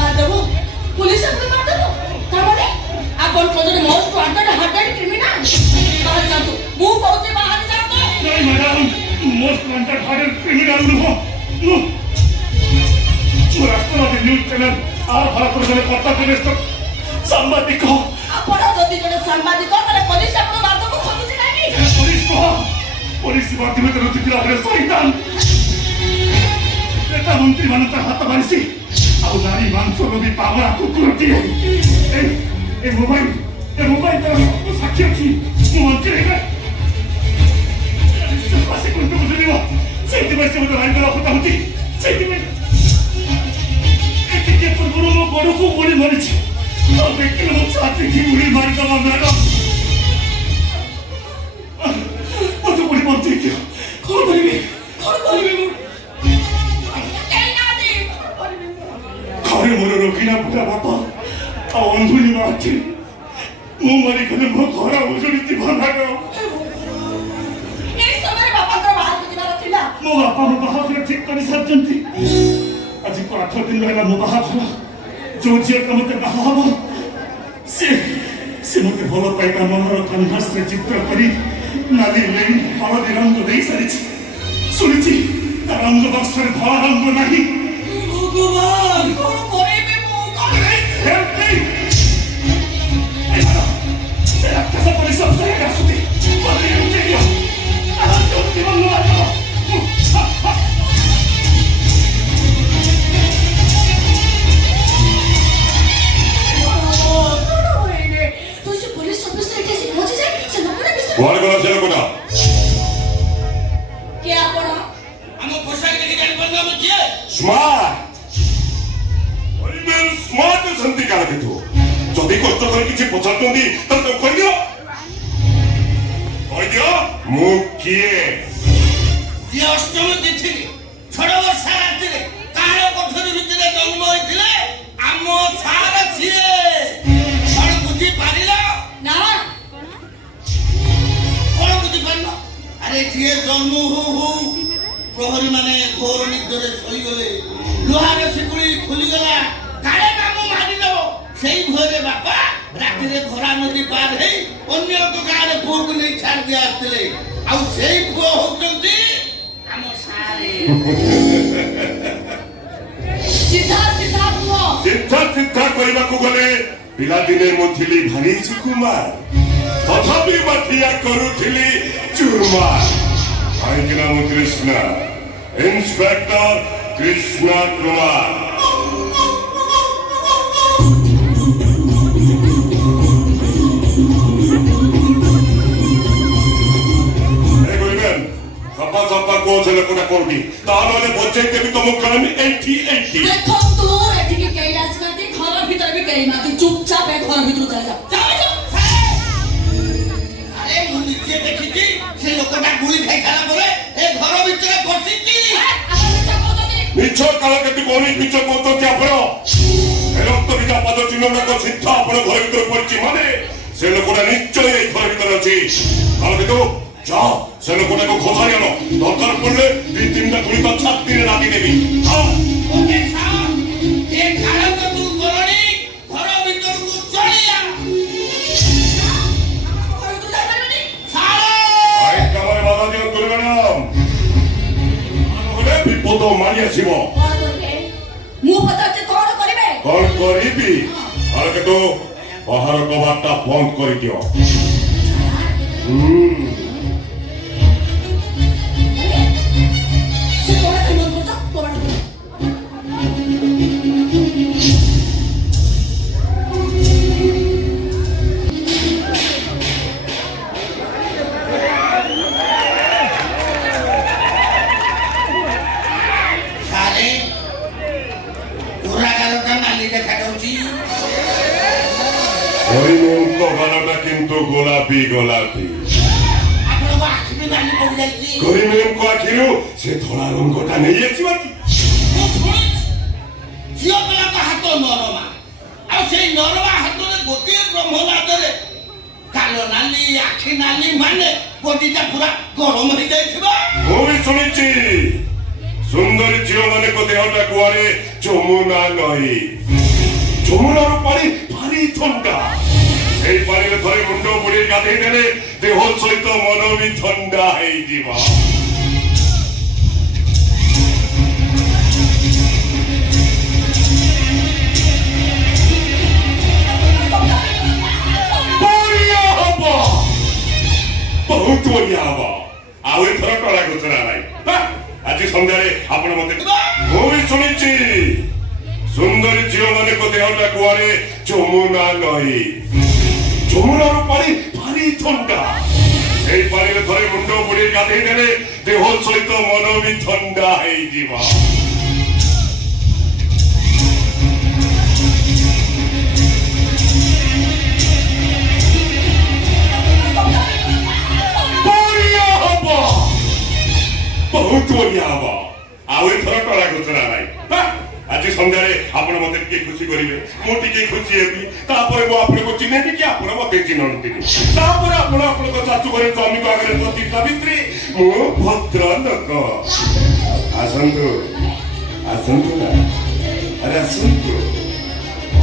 मारदेबो police आपको मारदेबो तामाने आपण खोजने मोस्ट वांटेड हार्टेड क्रिमिनल बाहर जा तू मुंह पहुंचे बाहर जा तो नहीं madam most wanted hearted criminal नुहो राष्ट्रवादी न्यूज चैनल आर भारत जने पत्ता पुलिस तो सांबादिक आपण जदि जने सांबादिक तले पुलिस आपको मारदेबो खोजुची नाही पुलिस माध्यम रुचिला शैतान नेता मंत्री मानता हाथ मारिसी ଆଉ ନାରୀ ମାଂସର ବି ପାବଳା କୁକୁରଟିଏ ଏ ମୋବାଇଲ ତାର ସବୁ ସାକ୍ଷୀ ଅଛି ମୁଁ ମନ୍ତ୍ରୀ ହେବେ ଆସି କୁହନ୍ତୁ ବୁଝିବ ସେଇଥିପାଇଁ ସେ ମୋତେ ମାରିଦେବା କଥା ହଉଛି ସେଇଥିପାଇଁ ଟିକେ ପୂର୍ବରୁ ମୋ ଗୋଡ଼କୁ ଗୁଳି ମାରିଛି ଆଉ ଦେଖିଲେ ମୋ ଛାତିକି ଗୁଳି ମାରିଦେବା ମ୍ୟାଡମ ମୋତେ ଗୁଳି ବଞ୍ଚେଇ ଦିଅ କଣ କରିବି ମୁଁ घरे मोर रोगिना बुढ़ा बापा आ अंधुनी माँ अच्छी मु मरी गले मो घर उजड़ी जीवन भागो ए समय बापा तो बाहर जीवार थिला मो बापा मो बाहर ठीक करी सारचंती आज को 8 दिन रहला मो बाहर जो जे कमते बाहा हबो से मते भलो पाइता मनर कन्हास रे चित्र करी नाली लेन हळदी रंग देई सारिछि सुनिछि तार रंग बक्सर धळा रंग नाही भगवान कोन करेबे मु करे हेल्प मी से कैसा पुलिस अफसर है आसुती बोली उठे दियो आज जो जीवन लो आज तो से पुलिस ऑफिसर कैसे पहुंच जाए से नमूना भी कौन करा से कोना क्या पड़ा हम पोशाक लेके जान बंदा मत किए स्मार्ट स्मार्ट संति काल के तो जदी कष्ट कर किछि पछातंदी त तो कहियो मु किए ये अष्टम तिथि 6 वर्ष रातिरे काळ कोठरी भितरे जन्म होइथिले आमो सारा छिए कोन बुझी पारिला ना कोन बुझी पारलो अरे छिए जन्म हो प्रहरी माने घोर निद्रे सोई गले लोहार सिकुड़ी खुली गला काळे कामो मारि दो सेई भोरे बापा रातिरे घोरा नदी पार हेई अन्य को गारे पुओ नै छाड़ दिया आतले आ सेई पुओ होचंती हम सारे सीधा पुओ सिद्धा कहबा को गले पिला दिने मो थिली भारी सुकुमार तथापि माथिया करूथिली चुरमार आइकिना मो कृष्ण इंस्पेक्टर कृष्ण कुमार सपा को चले कोना कोडी ताले बच्चे के भी तो मुकाम 80 देखो तू एठी के कैलाश करती घर भीतर भी कहीं ना तू चुपचाप है घर भीतर जा अरे मु नीचे देखिची से लोकटा गुली खाई खाला बोले ए घर भीतर पसिची मिछो काल के तू कोनी मिछो को तो क्या पड़ो रक्त बिजा पद चिन्ह को सिद्धा अपन घर भीतर पड़ची माने से लोकटा निश्चय ए घर भीतर अछि काल के तो जाओ से लोकटा को खोसाई आनो दरकार पड़ले 2-3 गुली तो छाती रे लागी देबी हां ओके साहब ए खाला को तू करणी घर भीतर को चलिया आई कमरे बाधा दियो दुर्गणम आनोले विपद मारी आसीबो मु पताचे कोन करिवे कौन करीबी आर के तो बाहर कबाटा बंद कर दियो से कोन के मन को कोन सारे पूरा गालटा नाली देखा दउची ओई मुंको गालटा किंतु गोलापी गोलापी आपण आखि में नाली पड़ जाईची कोई मुंको आखिरु से धोला रंगटा नै आछि बाकी मु सुनी झियो पिला का हाथ नरमा आ से नरमा हाथ रे गोटे ब्रह्मनाद रे काल ଗାଲ ନାଲି ଆଖି ନାଲି ମାନେ ବଡିଟା ପୁରା ଗରମ ହେଇଯାଇଥିବା। ମୁଁ ବି ଶୁଣିଛି ସୁନ୍ଦରୀ ଝିଅ ମାନଙ୍କ ଦେହଟା କୁଆଡେ ଯମୁନା ନଈ। ଯମୁନାର ପାଣି ଭାରି ଥଣ୍ଡା। এই পানিরে ধরে মুন্ড বুড়িয়ে গাধেই দেলে দেহ সহিত মন বি ঠান্ডা হয়েযিব। বঢ়িয়া হব, বহুত বঢ়িয়া হব। ଆଉ ଏଥର ଟଳା ଘୋଷଣା ନାହିଁ। ଆଜି ସନ୍ଧ୍ୟାରେ ଆପଣ ମତେ ମୁଁ ବି ଶୁଣିଛି ସୁନ୍ଦରୀ ଝିଅ ମାନଙ୍କ ଦେହଟା କୁଆଡେ ଯମୁନା ନଈ। যমুনার পানি ভারি ঠান্ডা। এই পানিরে ধরে মুন্ড বুড়িয়ে গাধেই দেলে দেহ সহিত মন বি ঠান্ডা হয়েযিব। বঢ়িয়া হব, বহুত বঢ়িয়া হব। ଆଉ ଏଥର ଟଳା ଘୋଷଣା ନାହିଁ। ଆଜି ସନ୍ଧ୍ୟାରେ ଆପଣ ମତେ ଟିକେ ଖୁସି କରିବେ, ମୁଁ ଟିକେ ଖୁସି ହେବି। ତାପରେ ମୁଁ ଆପଣଙ୍କୁ ଚିହ୍ନେବି କି ଆପଣ ମତେ ଚିହ୍ନନ୍ତିନି। ତାପରେ ଆପଣ ଆପଣଙ୍କ ଶାଶୁ ଘରେ ସ୍ୱାମୀଙ୍କ ଆଗରେ ସତୀ ସାବିତ୍ରୀ, ମୁଁ ଭଦ୍ର ଲୋକ। ଆସନ୍ତୁ ଆସନ୍ତୁ ନା, ଆରେ ଆସନ୍ତୁ।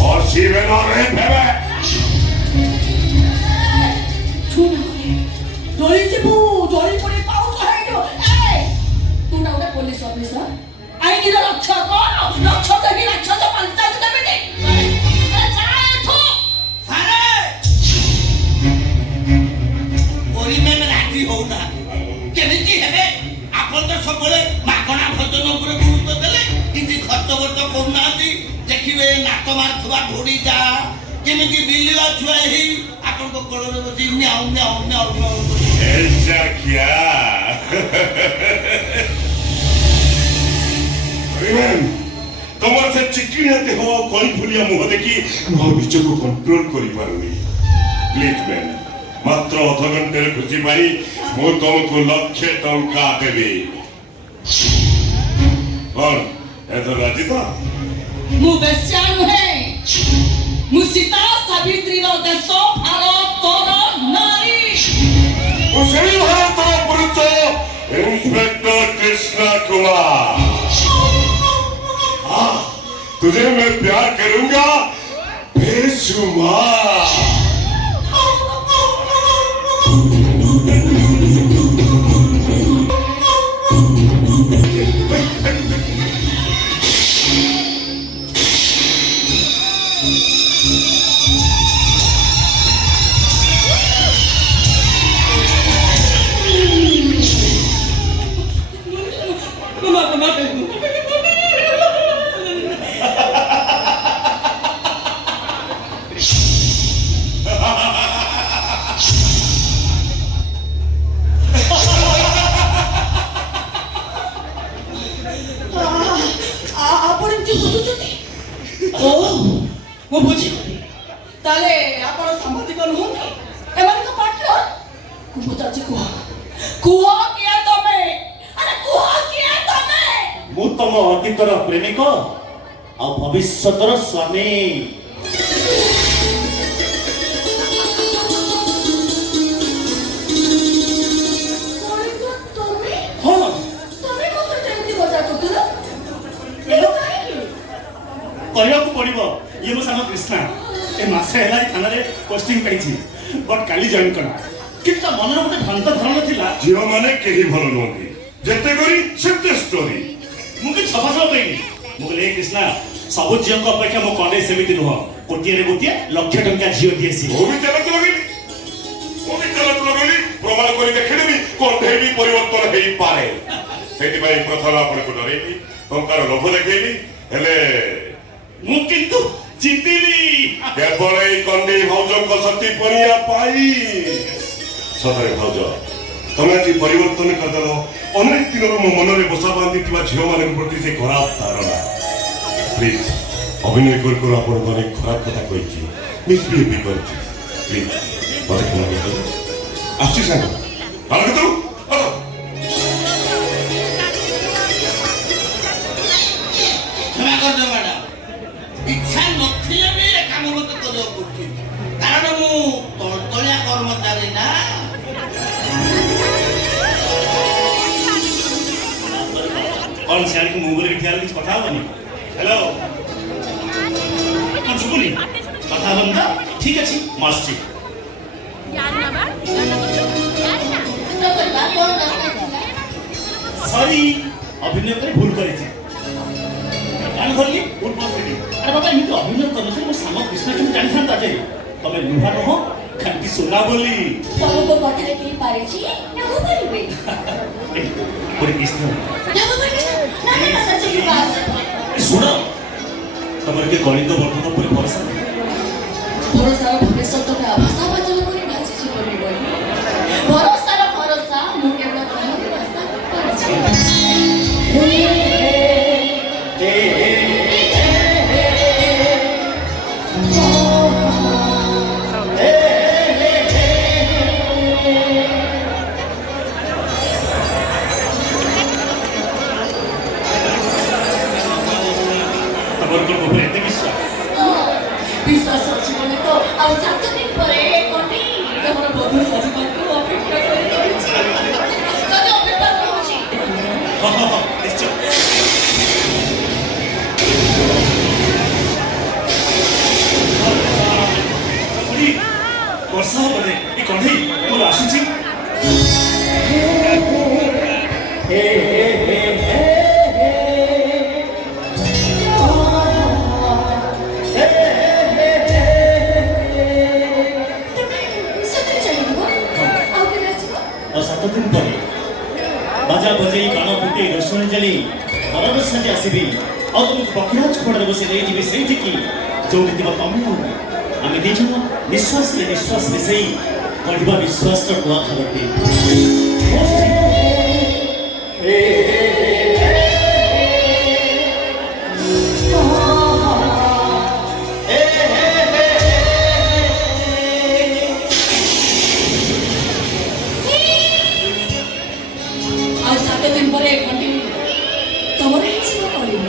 ହସିବେ ନ ଫେବେ। ଦଳି ଯିବୁ, ଦଳି ପଡି ପାଉଛ ହେଇଯିବ। ତୁ ନା ଗୋଟେ ପୋଲିସ ଅଫିସର, ଆଇନର ରକ୍ଷକ, ରକ୍ଷକ ହିଁ ରାକ୍ଷସ ପଞ୍ଚାୟତ କମିଟି। ସାରେ ପରିମେମ ରାଜି ହଉନା କେମିତି ହେବେ? ଆପଣ ତ ସବୁବେଳେ ମାଗଣା ଭୋଜନ ଉପରେ ଗୁରୁତ୍ୱ ଦେଲେ, କିଛି ଖର୍ଚ୍ଚ ବର୍ଚ୍ଚ କରୁନାହାନ୍ତି। ଦେଖିବେ ନାକ ମାରୁଥିବା ଘୋଡି ଯା କେମିତି ବିଲିଲା ଛୁଆ ହେଇ ଆପଣଙ୍କ କୋଳରେ ବସି ମ୍ୟାଉ ମ୍ୟାଉ ମ୍ୟାଉ ମ୍ୟାଉ ऐसा क्या? তোমার সে চিকিড়িয়া দেহ কই ফুলিয়া মুহ দেখি মো নিজକୁ কন্ট্ରୋଲ କରିପାରୁନି। প্লিজ ম্যাম, মাত্র অধঘণ্টার খুশি পাই ମୁଁ ତମକୁ ଲକ୍ଷେ ଟଙ୍କା ଦେବି। କଣ ଏଥର ରାଜି ତ? ମୁଁ ବେଶ୍ୟା ନୁହେଁ, ମୁଁ ସୀତା ସାବିତ୍ରୀର ଦେଶ ଭାରତର ନାରୀ। ମୁଁ ସେଇ ଭାରତର ପୁରୁଷ इंस्पेक्टर कृष्णा कुमार। तुझे मैं प्यार करूंगा बेशुमार। ଆପଣ ଏମିତି ବୁଝୁଛନ୍ତି? ଓ ମୁଁ ବୁଝିଗଲି। ତାହେଲେ ଆପଣ ସାମ୍ବାଦିକ ନୁହନ୍ତି, ଏମାନଙ୍କ ପାର୍ଟନର। କୁହ ଚାଚି, କୁହ କୁହ କିଏ ତମେ? ଆରେ କୁହ କିଏ ତମେ? ମୁଁ ତମ ଅତୀତର ପ୍ରେମିକ ଆଉ ଭବିଷ୍ୟତର ସ୍ୱାମୀ। ତମେ ହଁ, ତମେ ମୋ ସହିତ ଏମିତି ମଜା କରୁଥିଲ? ଏବେ କାହିଁକି? କହିବାକୁ ପଡିବ, ଇଏ ମୋ ସାଙ୍ଗ କୃଷ୍ଣା। ଏ ମାସେ ହେଲା ଏ ଥାନାରେ ପୋଷ୍ଟିଂ ପାଇଛି, ବଟ୍ କାଲି ଜଏନ୍ କଲା। କିନ୍ତୁ ତା ମନରେ ଗୋଟେ ଭ୍ରାନ୍ତ ଧାରଣା ଥିଲା। ଝିଅ ମାନେ କେହି ଭଲ ନୁହନ୍ତି, ଯେତେ କରି ସେତେ ଷ୍ଟୋରି। ମୁଁ କିଛି ସଫାସଫ କହିନି। ମୁଁ କହିଲି ଏ କୃଷ୍ଣା, ସବୁ ଝିଅଙ୍କ ଅପେକ୍ଷା ମୋ କଣ୍ଡେ ସେମିତି ନୁହଁ। ଗୋଟିଏରେ ଗୋଟିଏ ଲକ୍ଷ ଟଙ୍କା ଝିଅ ଦିଏ ସିଏ। ମୁଁ ବି ଚାଲନ୍ତୁ ଲଗେଇଲି, ପ୍ରମାଣ କରି ଦେଖିଦେବି କଣ୍ଢେଇ ବି ପରିବର୍ତ୍ତନ ହେଇପାରେ। ସେଥିପାଇଁ ପ୍ରଥମେ ଆପଣଙ୍କୁ ଡରେଇଲି, ଟଙ୍କାର ଲୋଭ ଦେଖେଇଲି, ହେଲେ ମୁଁ କିନ୍ତୁ ଜିତିଲି। କେବଳ ଏଇ କଣ୍ଢେଇ ଭାଉଜଙ୍କ ସତୀ ପଣିଆ ପାଇ। ସତରେ ଭାଉଜ, ତମେ ଆଜି ପରିବର୍ତ୍ତନ କରିଦେଲ ଅନେକ ଦିନରୁ ମୋ ମନରେ ବସା ବାନ୍ଧିଥିବା ଝିଅମାନଙ୍କ ପ୍ରତି ସେ ଖରାପ ଧାରଣା। ପ୍ଲିଜ ଅଭିନୟ କରୁ କରୁ ଆପଣଙ୍କୁ ଅନେକ ଖରାପ କଥା କହିଛି, ମିସବିହେଭ୍ ବି କରିଛି। ପ୍ଲିଜ ମତେ କ୍ଷମା କରିଦେବେ। ଆସୁଛି ସାଙ୍ଗ, ଆଲୋକ ତୁ କ୍ଷମା କରିଦେବ ମ୍ୟାଡାମ। ଇଚ୍ଛା ନଥିଲେ ବି ଏ କାମ ମତେ କରିବାକୁ ପଡୁଛି, କାରଣ ମୁଁ ତଳତଳିଆ କର୍ମଚାରୀ। କ'ଣ ସିଆଡ଼କୁ ମୋବାଇଲରେ ଠିଆ ହେଲେ କିଛି କଥା ହବନି? ହ୍ୟାଲୋ କ'ଣ ଶୁଭୁନି? କଥା ହବନି ତ? ଠିକ୍ ଅଛି ମୁଁ ଆସୁଛି। ସରି ଅଭିନୟ କରି ଭୁଲ କରିଛି। କାଣ ଧରିଲି ଭୁଲ ବସିଲି। ଆରେ ବାବା ଏମିତି ଅଭିନୟ କରିନଥିଲି ମୋ ସାଙ୍ଗ କୃଷ୍ଣ କେମିତି ଜାଣିଥାନ୍ତା ଯେ ତମେ ଲୁହା ନୁହଁ ଖାଣ୍ଟି ସୁନା ବୋଲି। ତମକୁ କଥାରେ କିଏ ପାରିଛି ନା ମୁଁ ପାରିବି? ଗୋଟେ କୃଷ୍ଣ ଶୁଣ ତମର କିଏ କଳିଙ୍ଗ ବର୍ଦ୍ଧନ ଉପରେ ଭରସା ନାହିଁ? ଭରସାର ଭବିଷ୍ୟତଟା ଭାଷା ବଚନ କରି ଭାସିଛି ବୋଲି ଭରସାର ଭରସା ମୁଁ କେବଳ ତମରି ଭାଷା କରିଛି। ତମର କ'ଣ ଉପରେ ଏତେ ବିଶ୍ୱାସ? ବିଶ୍ୱାସ ଅଛି ବୋଲି ତ ଆଉ 7 ଦିନ ପରେ କଟି ତମର ବଧୂ ସାଜିବାକୁ ଅପେକ୍ଷା କରି ରହିଛି। ଯଦି ଅବିଶ୍ୱାସ ହଉଛି ନିଶ୍ଚୟ। ବର୍ଷା ହବରେ ଏ କଣ୍ଢେଇ ମୋର ଆସୁଛି। ସତରେ ଚାଲିବ ଆଉ କେବେ ଆସିବ? ଆଉ 7 ଦିନ ପରେ ବାଜା ବଜେଇ ବାଣ ଫୁଟେଇ ରୋଷଣୀ ଜାଳି ଘରର ସାଜି ଆସିବି ଆଉ ତମକୁ ପକ୍ଷୀରାଜ ଖୋଡ଼ରେ ବସି ନେଇଯିବି ସେଇଠିକି ଯୋଉଠି ଥିବ ତମେ ଆଉ ମୁଁ। ଆମେ ଦି ଜଣ ନିଶ୍ୱାସରେ ନିଶ୍ୱାସ ମିଶେଇ ଗଢ଼ିବା ବିଶ୍ୱାସର ନୂଆ ଘରଟି। ଆଉ 7 ଦିନ ପରେ କଣ୍ଟି ତମର ହେଇଯିବ କରିବ।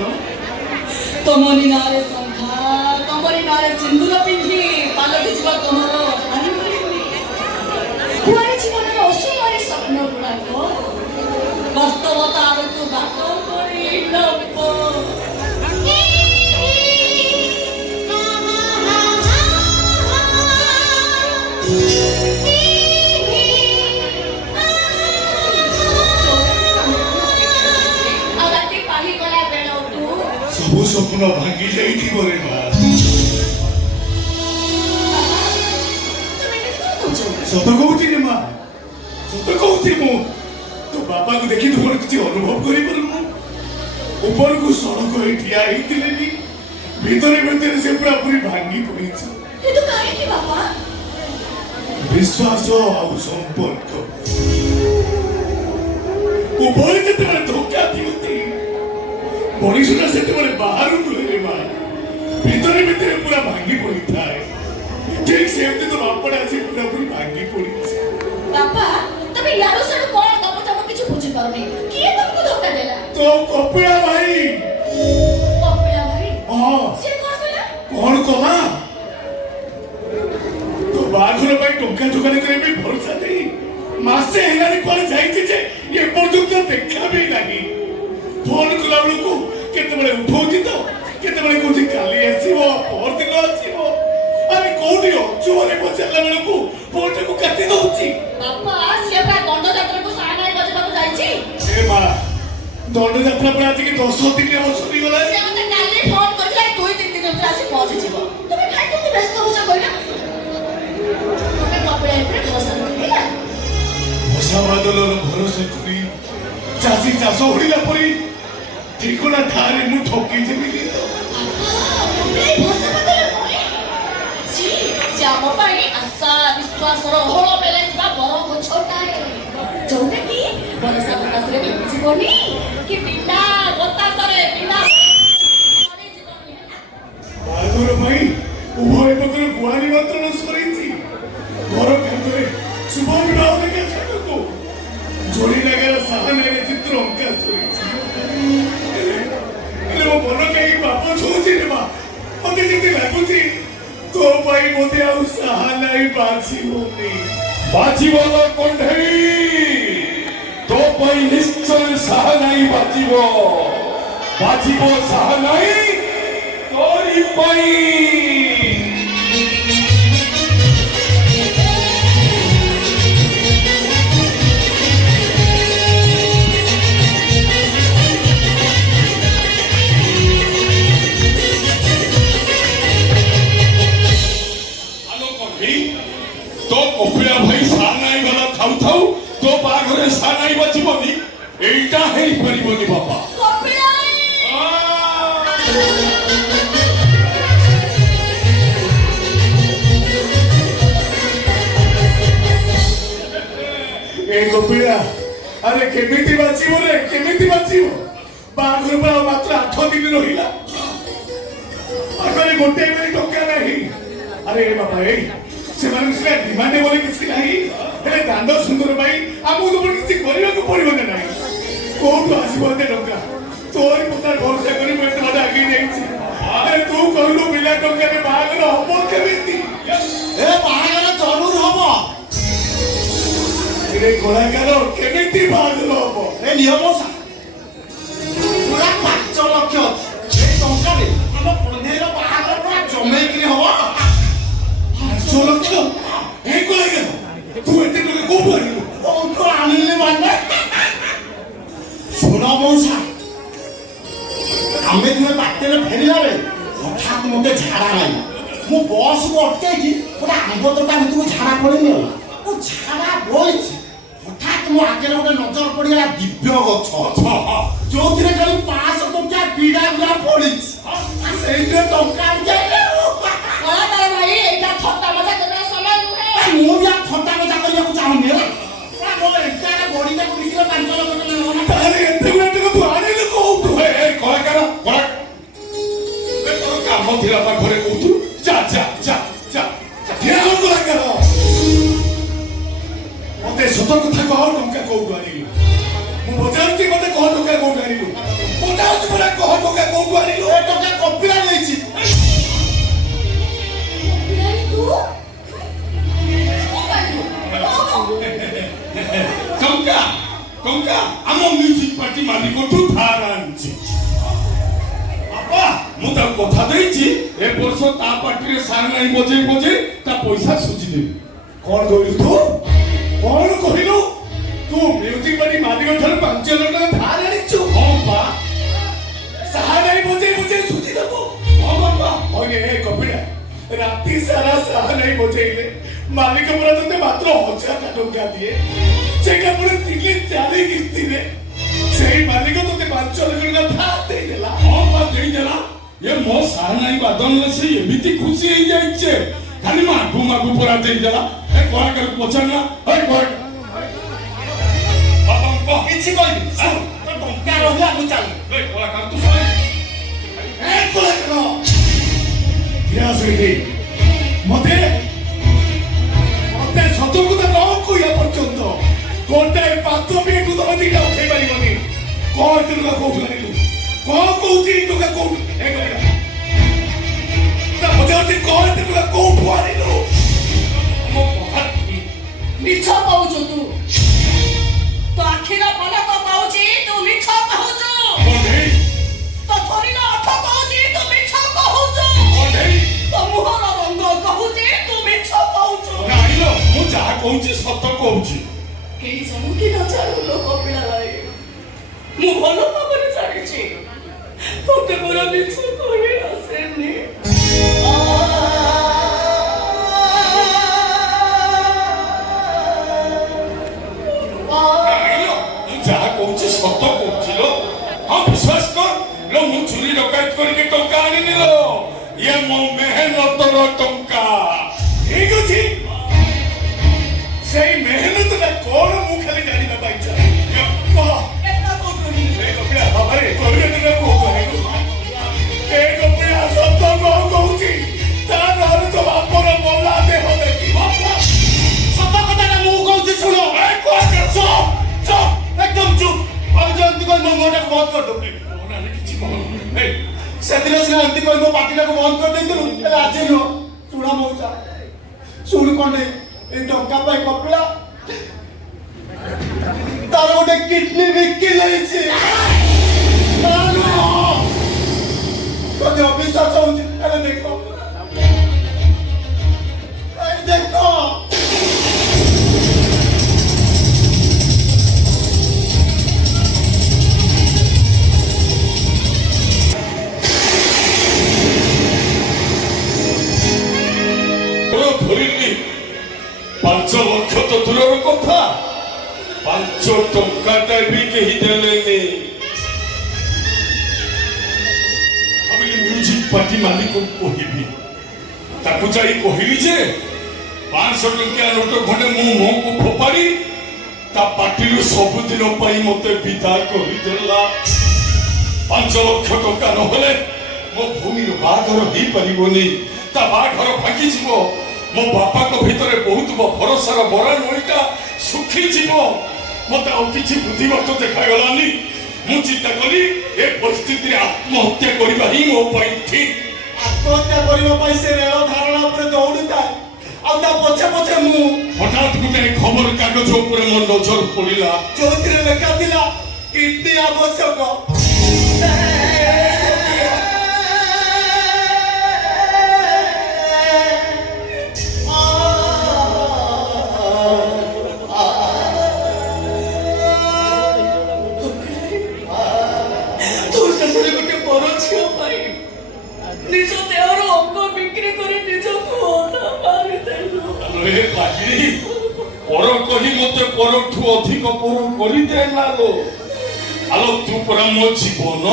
ତମରି ନାଁରେ ଶଙ୍ଖା ତମରି ନାଁରେ ସିନ୍ଦୁର ପିନ୍ଧି ପାଲଟି ଯିବ ତମର କୁଆଡ଼େ ଜୀବନର ଅସୁମାରୀ ସ୍ୱପ୍ନ ଗୁଡ଼ାକ ବାସ୍ତବତା ଆଡ଼କୁ ବାଟ କରି ନବ। ଆଉ ରାତି ପାହିଗଲା ବେଳକୁ ସବୁ ସ୍ୱପ୍ନ ଭାଙ୍ଗି ଯାଇଥିବ ରେ ମା। ତମେ ଏମିତି କ'ଣ କହୁଛ? ସତ କହୁଛି ରେ ମା, ସତ କହୁଛି ମୁଁ। ତୋ ବାପାକୁ ଦେଖି ତୁମର କିଛି ଅନୁଭବ କରିପାରୁନୁ? ଉପରକୁ ସଡ଼କ ହେଇ ଠିଆ ହେଇଥିଲେ ବି ଭିତରେ ଭିତରେ ସେ ପୁରା ପୁରି ଭାଙ୍ଗି ପଡ଼ିଛି। କିନ୍ତୁ କାହିଁକି ବାପା? ବିଶ୍ୱାସ ଆଉ ସମ୍ପର୍କ ଉଭୟ ଯେତେବେଳେ ଧୋକା ଦିଅନ୍ତି ମଣିଷଟା ସେତେବେଳେ ବାହାରୁ ନୁହେଁ ମା, ଭିତରେ ଭିତରେ ପୁରା ଭାଙ୍ଗି ପଡ଼ିଥାଏ। ଠିକ୍ ସେମିତି ତ ବାପଟା ଆସି ପୁରା ପୁରି ଭାଙ୍ଗି ପଡ଼ିଛି। ବାପା ତମେ ୟାର ସାଡୁ କ'ଣ ତମ ତମ କିଛି ବୁଝିପାରୁନି। କିଏ ତମକୁ ଧୋକା ଦେଲା? ତ କପିଳା ଭାଇ। କପିଳା ଭାଇ? ହଁ ସେ କ'ଣ କଲା? କଣ କଲା? ତୋ ବାହାଘର ପାଇଁ ଟଙ୍କା ଯୋଗାଡ଼ କରିବା ପାଇଁ ଭରସା ଦେଇ ମାସେ ହେଲାଣି କୁଆଡ଼େ ଯାଇଛି ଯେ ଏପର୍ଯ୍ୟନ୍ତ ଦେଖା ବି ନାହିଁ। ଫୋନ କଲା ବେଳକୁ କେତେବେଳେ ଉଠଉଛି ତ କେତେବେଳେ କହୁଛି କାଲି ଆସିବ ପରଦିନ ଆସିବ। ଆରେ କୋଉଠି ଅଛୁ ବୋଲି ପଚାରିଲା ବେଳକୁ ଫୋନଟାକୁ କାଟି ଦଉଛି। ବାପା ସିଏ ପ୍ରାୟ ଦଣ୍ଡଯାତ୍ରାକୁ ସାହାନାଇ ବଜେଇବାକୁ ଯାଇଛି। ଏ ମା ଦଣ୍ଡଯାତ୍ରା ପରେ ଆଜିକି 10 ଦିନ ହବ ସରିଗଲାଣି। ସେ ମତେ କାଲି ଫୋନ କରିଥିଲା 2-3 ଦିନ ଭିତରେ ଆସି ପହଞ୍ଚିଯିବ। ତମେ କାହିଁକି ଏତେ ବ୍ୟସ୍ତ ହଉଛ କହିଲ? ତମେ କପିଳା ଉପରେ ଭରସା ରଖିଲା। ବର୍ଷା ବାଦଲର ଭରସା କରି ଚାଷୀ ଚାଷ ଉଡ଼ିଲା ପରି ଠିକଣା ଠାରେ ମୁଁ ଠକି ଯିବିନି ତ। କପିଳା ଭରସା ପାଖରେ ନୁହେଁ। ସେ ଆମ ପାଇଁ ଆଶା ବିଶ୍ୱାସର ଓହଳ ମେଲାଇଥିବା ବର ଗଛଟାଏ ଯୋଉଟା କି ବର୍ଷା ବତାସରେ ଭାଙ୍ଗିଯିବନି କି ବିନା ବତାସରେ ବିନା ମରିଯିବନି ହେଲା। ବାହାଘର ପାଇଁ ଉଭୟ ପକ୍ଷର ଗୁଆ ନିମନ୍ତ୍ରଣ ସରିଛି। ଘର କାନ୍ଥରେ ଶୁଭ ବିବାହ ଲେଖା ଛାଡ଼କୁ ଯୋଡ଼ି ନାଗାର ସାହାନାରେ ଚିତ୍ର ଅଙ୍କା ସରିଛି। ହେଲେ ମୋ ମନ କାହିଁକି ବାପ ଛୁଉଛି ରେ ମା। ମତେ ଯେମିତି ଲାଗୁଛି ତୋ ପାଇଁ ମୋତେ ଆଉ ସାହାନାଇ ବାଜିବନି। ବାଜିବ କଣ୍ଢେଇ ତୋ ପାଇଁ ନିଶ୍ଚୟ ସାହାନାଇ ବାଜିବ ବାଜିବ ସାହାନାଇ ତୋରି ପାଇଁ। तो कपिला भाई सानाई गला खाऊ खाऊ तो बाघरे सानाई बचिबनी एटा हेई परिबनी बाबा। ए कपिला अरे केमिति बाचिबो रे केमिति बाचिबो बाघर पर मात्र 8 दिन रहिला अरे गोटे में टोका नाही अरे बाबा ए ସେମାନେ ସିନା ଡିମାଣ୍ଡ ବୋଲି କିଛି ନାହିଁ ହେଲେ ଦାଣ୍ଡ ସୁନ୍ଦର ପାଇଁ ଆମକୁ ତ କିଛି କରିବାକୁ ପଡିବ ନା ନାହିଁ କୋଉଠୁ ଆସିବ ଏତେ ଟଙ୍କା ତୋରି ପତା ଭରସା କରି ମୁଁ ଏତେ ବାଟ ଆଗେଇ ଯାଇଛି ଆରେ ତୁ କହିଲୁ ବିନା ଟଙ୍କାରେ ବାହାଘର ହବ କେମିତି ଏ ବାହାଘର ଜରୁର ହବ। ଏ କଳାକାର କେମିତି ବାହାଘର ହବ ଏ ନିୟମ ପୁରା 5 ଲକ୍ଷ ଏ ଟଙ୍କାରେ ଆମ କନ୍ଧେଇର ବାହାଘର ପୁରା ଜମେଇକିରି ହବ। 5 ଲକ୍ଷ ଏ କଳାକାର ତୁ ଏତେ ଟଙ୍କା କୋଉଠୁ ଆଣିଲୁ କୋଉଠୁ ଆଣିଲି ମାନେ ଶୁଣ ମଉସା ଆମେ ଦିନେ ବାଟରେ ଫେରିଲା ବେଳେ ହଠାତ୍ ମୋତେ ଝାଡ଼ା ଲାଗିଲା ମୁଁ ବସ୍କୁ ଅଟକେଇକି ଗୋଟେ ଆମ୍ବ ତୋଟା ଭିତରକୁ ଝାଡ଼ା ପଡ଼ିଲି ଆଉ ମୁଁ ଝାଡ଼ା ବଇଛି ହଠାତ୍ ମୋ ଆଗରେ ଗୋଟେ ନଜର ପଡ଼ିଗଲା ଦିବ୍ୟ ଗଛ ଯୋଉଥିରେ ଖାଲି 500 ଟଙ୍କା ପିଡ଼ା ଗୁଡ଼ା ପଡ଼ିଛି ସେଇଥିରେ ଟଙ୍କା ଆଣିକି ଭାଇ ଏଇଟା ଥଟ୍ଟା ମଜା କରିବା ସମୟ ନୁହେଁ। ମୁଁ ବି ଆଉ ଥଟ୍ଟା ମଜା କରିବାକୁ ଚାହୁଁନି ହେଲା ମୋ ଏକାରେ ବଡ଼ିଟାକୁ ବିକିଲେ 5 ଲକ୍ଷ ଟଙ୍କା ନେବ ତାହେଲେ ଏତେ ଗୁଡ଼ା ଟଙ୍କା ତୁ ଆଣିଲୁ କୋଉଠୁ ଏ କଳାକାର କଳା ଏ ତୋର କାମ ଥିଲା ତା ଘରେ କହୁଛୁ ଯା ଯା ଯା ଯା ଏ କଳାକାର ମତେ ସତ କଥା କହ ଟଙ୍କା କୋଉଠୁ ଆଣିଲୁ ମୁଁ ପଚାରୁଛି ମତେ କହ ଟଙ୍କା କୋଉଠୁ ଆଣିଲୁ ପଚାରୁଛି ପରା କହ ଟଙ୍କା କୋଉଠୁ ଆଣିଲୁ ଏ ଟଙ୍କା କପିଳା ନେଇଛି ଟଙ୍କା ଟଙ୍କା ଆମ ମ୍ୟୁଜିକ ପାର୍ଟି ମାଲିକଠୁ ଧାର ଆଣିଛି ବାପା ମୁଁ ତାକୁ କଥା ଦେଇଛି ଏ ବର୍ଷ ତା ପାର୍ଟିରେ ସାନାଇ ବଜେଇ ବଜେଇ ତା ପଇସା ସୁଝିଦେବି। କଣ କହିଲୁ ତୁ କଣ କହିଲୁ ତୁ ମ୍ୟୁଜିକ ପାର୍ଟି ମାଲିକ ଠାରୁ 5 ଲକ୍ଷ ଟଙ୍କା ଧାର ଆଣିଛୁ ହଁ ବା ସାହାନାଇ ବଜେଇ ବଜେଇ ସୁଝି ଦେବୁ ହଁ ବାପା ଅગે ଏ କପିଳା ରାତି ସାରା ସାହାନାଇ ବଜେଇଲେ ମାଲିକ ପୁରା ତତେ ମାତ୍ର 1000 ଟଙ୍କା ଦିଏ ସେଇଟା ପୁଣି 3-4 କିସ୍ତିରେ ସେଇ ମାଲିକ ତତେ 5 ଲକ୍ଷ ଟଙ୍କା ଧାର ଦେଇଦେଲା ହଁ ବା ଦେଇଦେଲା ଏ ମୋ ସାନାଇ ବାଦନରେ ସେ ଏମିତି ଖୁସି ହେଇଯାଇଛି ଖାଲି ମାଗୁ ମାଗୁ ପରା ଦେଇଦେଲା ଏ କଳାକାରକୁ ପଚାରିଲା ଏ କଳାକାର ବାବା କହ କିଛି କହିବି ଟଙ୍କା ରହିଲା ମୁଁ ଚାଲି ଏ କଳାକାର ତୁ ଶୁଣେ ଏ କଳାକାର କିରାସେଠି ମତେ ସତ କଥା ନ କହିବା ପର୍ଯ୍ୟନ୍ତ ଗୋଟାଏ ପାତ୍ର ବି ଏଠୁ ତମେ ଦିଟା ଉଠେଇ ପାରିବନି କଣ ଏତେ ଟଙ୍କା କୋଉଠୁ ଆଣିଲୁ କଣ କହୁଛି ଏଇ ଟଙ୍କା କୋଉଠୁ ଏ କଳିକା ତା ପଚାରୁଛି କଣ ଏତେ ଟଙ୍କା କୋଉଠୁ ଆଣିଲୁ ମୋ କଥା ମିଛ କହୁଛୁ ତୁ ତୋ ଆଖିର ପଲକ କହୁଛି ତୁ ମିଛ କହୁଛୁ କଣ୍ଢେଇ ତୋ ଥରିର ଅର୍ଥ କହୁଛି ତୁ ମିଛ କହୁଛୁ କଣ୍ଢେଇ ତୋ ମୁହଁର ରଙ୍ଗ କହୁଛି ତୁ ମିଛ କହୁଛୁ ନାଇଁଲ ମୁଁ ଯାହା କହୁଛି ସତ କହୁଛି କେହି ଚମକି ନ ଜାଣୁଲୋ କପିଳା ଭାଇ ମୁଁ ଭଲ ଭାବରେ ଜାଣିଛି ତୋତେ ମୋର ମିଛ କହି ଆସେନି ନାଇଁଲ ମୁଁ ଯାହା କହୁଛି ସତ କହୁଛି ଲୋ ହଁ ବିଶ୍ୱାସ କର ଲୋ ମୁଁ ଚୁରି ଡକାୟତ କରିକି ଟଙ୍କା ଆଣିନି ଲୋ ଇଏ ମୋ ମେହନତର ଟଙ୍କା ଠିକ ଅଛି ସେଇ ମେହନତଟା କଣ ମୁଁ ଖାଲି ଜାଣିବା ପାଇଁ ଚାହେଁ କହ ଏଟା କୋଉଠୁ ଆଣିଲୁ? ଏ କପିଳା ବାବାରେ କହିଲେ ତୁମେ କୋଉଠୁ ଆଣିଲୁ ଏ କପିଳା ସତ କଣ କହୁଛି ତା ଘରେ ତ ବାପର ମଲା ଦେହ ଦେଖି ସତ କଥାଟା ମୁଁ କହୁଛି ଶୁଣ একদম চুপ আমি যে এমতি কই ମୋ ମୁହଁଟାକୁ ବନ୍ଦ କରିଦେବୁ କିଛି କହୁନି ସେଦିନ ସିନା ଏମତି କହି ମୋ ପାଟିଟାକୁ ବନ୍ଦ କରିଦେଇଥିଲୁ ହେଲେ ଆଜି ନୁହଁ ଶୁଣ ମଉସା ଶୁଣୁ କଣ୍ଡେ ଏଇ ଟଙ୍କା ପାଇଁ କପିଳା ତା ତାର ଗୋଟେ କିଡନୀ ବିକି ଯାଇଛି। ଯଦି ଅବିଶ୍ୱାସ ହଉଛି ତାହେଲେ ଦେଖ, ଦେଖ। ଧରିଲି 5 ଲକ୍ଷ ତ ଦୂରର କଥା, 5 ଟଙ୍କାଟା ବି କେହି ଦେଲେନି। ଭାବିଲି ମ୍ୟୁଜିକ ପାର୍ଟି ମାଲିକଙ୍କୁ କହିବି, ତାକୁ ଯାଇ କହିଲି ଯେ 500 ଟଙ୍କିଆ ନୋଟ ଖଣ୍ଡେ ମୁଁ ମୁହଁକୁ ଫୋପାଡ଼ି ତା ପାର୍ଟିରୁ ସବୁଦିନ ପାଇଁ ମତେ ବିଦା କରିଦେଲା। 5 ଲକ୍ଷ ଟଙ୍କା ନହେଲେ ମୋ ଭୂମିର ବାହାଘର ହେଇପାରିବନି, ତା ବାହାଘର ଭାଙ୍ଗିଯିବ, ମୋ ବାପାଙ୍କ ଭିତରେ ବହୁଥିବ ଭରସାର ବରା ନଈଟା ଶୁଖିଯିବ। ମତେ ଆଉ କିଛି ବୁଦ୍ଧିମତ ଦେଖାଗଲାନି। ମୁଁ ଚିନ୍ତା କଲି ଏ ପରିସ୍ଥିତିରେ ଆତ୍ମହତ୍ୟା କରିବା ହିଁ ମୋ ପାଇଁ ଠିକ। ଆତ୍ମହତ୍ୟା କରିବା ପାଇଁ ସେ ରେଳ ଧାରଣା ଉପରେ ଦୌଡୁଥାଏ, ଆଉ ତା ପଛେ ପଛେ ମୁଁ। ହଠାତ୍ ଗୋଟେ ଖବର କାଗଜ ଉପରେ ମୋ ନଜର ପଡ଼ିଲା, ଯୋଉଥିରେ ଲେଖା ଥିଲା କିଡନୀ ଆବଶ୍ୟକ। ତୁ ଶେଷରେ ଗୋଟେ ପର ଝିଅ ପାଇଁ ନିଜ ଦେହର ଅଙ୍ଗ ବିକ୍ରି କରି ନିଜକୁ ଅଧା ମାରିଦେଲୁ। ଆରେ ପାଗିଳି, ପର କହି ମତେ ପରଠୁ ଅଧିକ ପର କରିଦେଲା ଲୋ। ଆଲୋ ତୁ ପରା ମୋ ଜୀବନ।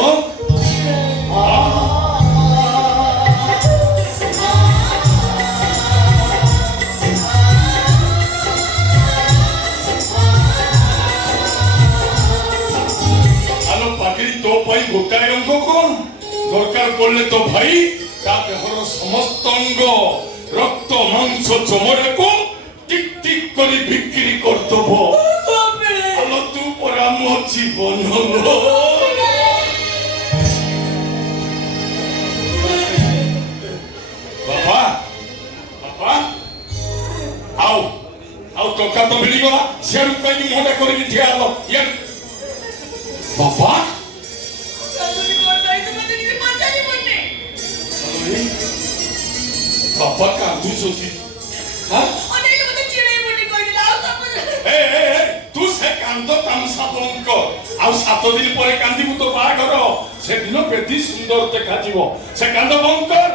तो भाई गोटाए अंग कौन दरकार पड़ले तो भाई ता देहर समस्त अंग रक्त मांस चमड़ा को टिक टिक करी बिक्री कर दबो। आलो तू परा मो जीवन बाबा बाबा आओ आओ टका तो मिली गला शेर कहीं मोटा करी ठिया आलो यार बाबा बाबा कांदू सोची हाँ तू से कांद तामसा बंद कर आउ 7 दिन पर कांदी तो बागर से दिन बेदी सुंदर देखा जीव से कांद बंद कर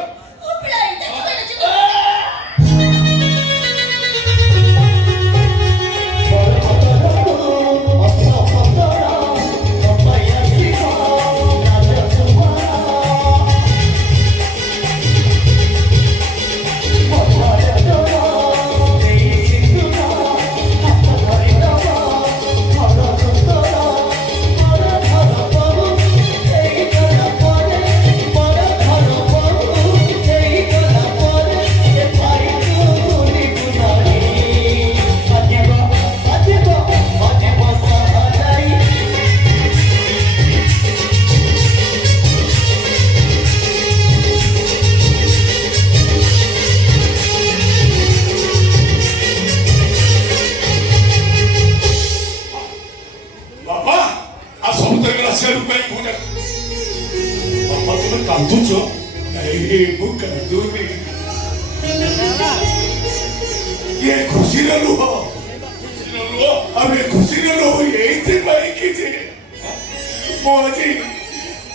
ये खुशी न लो अब ये खुशी न लो यही भाई की मोजी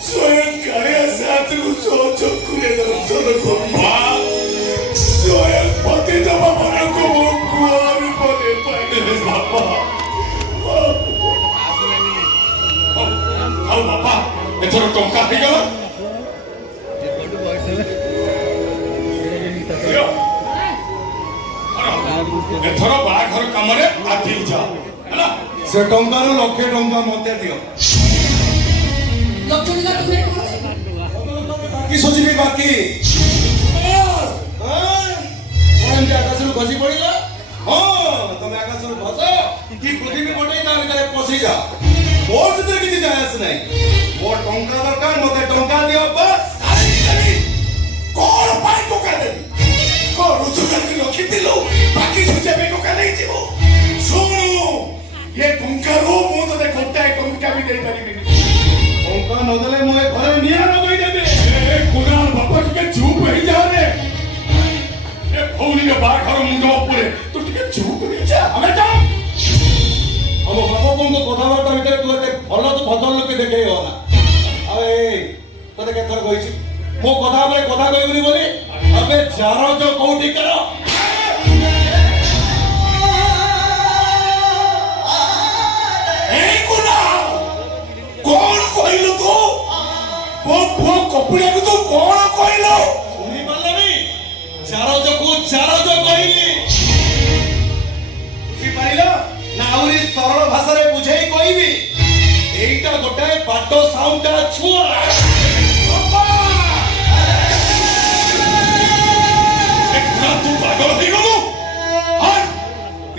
स्वयं कार्य साथ को सोचो कुले दर्शन करवा स्वयं पति दबा बना को बुआर बने पाए बाबा आओ बाबा एथर टंका हे गला एथर बाघर कामरे आती जा हैना से टंकार लक्षे टंका मते दियो कि सोचिबे बाकी कोन आकाशରୁ ଖସି ପଡ଼ିଲା ତମେ ଆକାଶରୁ ଖସ କି ପୃଥିବୀ ପଟେ ତା ଭିତରେ ପଶି ଯା ମୋର ସେଥିରେ କିଛି ଯାଏ ଆସେ ନାହିଁ ମୋ ଟଙ୍କା ଦରକାର ମତେ ଟଙ୍କା ଦିଅ ବସ୍ कौन पाई टोका देबी कौन रोजगार के रखिथिलो बाकी सुचे पे टोका नहीं जीवो सुनु ये टंकारू मु तते गोटाए टंका भी दे परिबिनी ଟଙ୍କା ନଦେଲେ ମୁଁ ଏ ଘରେ ନିଆଁ ଲଗେଇଦେବି। ए कुणाल बाबा टिके चुप हो जा रे ए भौनी रे बाघर मुंड ऊपर तू टिके चुप हो जा ଆମେ ଯାଉ ଆମ ବାପା ବୋଉଙ୍କ କଥାବାର୍ତ୍ତା ଭିତରେ ତୁ ଏତେ ଭଲ ତୁ ଭଦ୍ର ଲୋକେ ଦେଖେଇ ହବ ନା। ଆଉ ଏଇ ତତେ କେତେଥର କହିଛି ମୋ କଥା ଉପରେ କଥା କହିବୁନି ବୋଲି। ଏବେ ଯାର ଯୋଉ କୋଉଠି କର ए कुणाल कौन कहलु तू वो कपड़े को तू कौन कहलु ଶୁଣି ପାରିଲନି ଯାର ଯୋଗକୁ ଯାର ଯୋଗ କହିଲି ବୁଝିପାରିଲ ନା ଆହୁରି ସରଳ ଭାଷାରେ ବୁଝେଇ କହିବି ଏଇଟା ଗୋଟାଏ ବାଟ ସାଉଣ୍ଡା ଛୁଆ। तू पागल हो गलु हां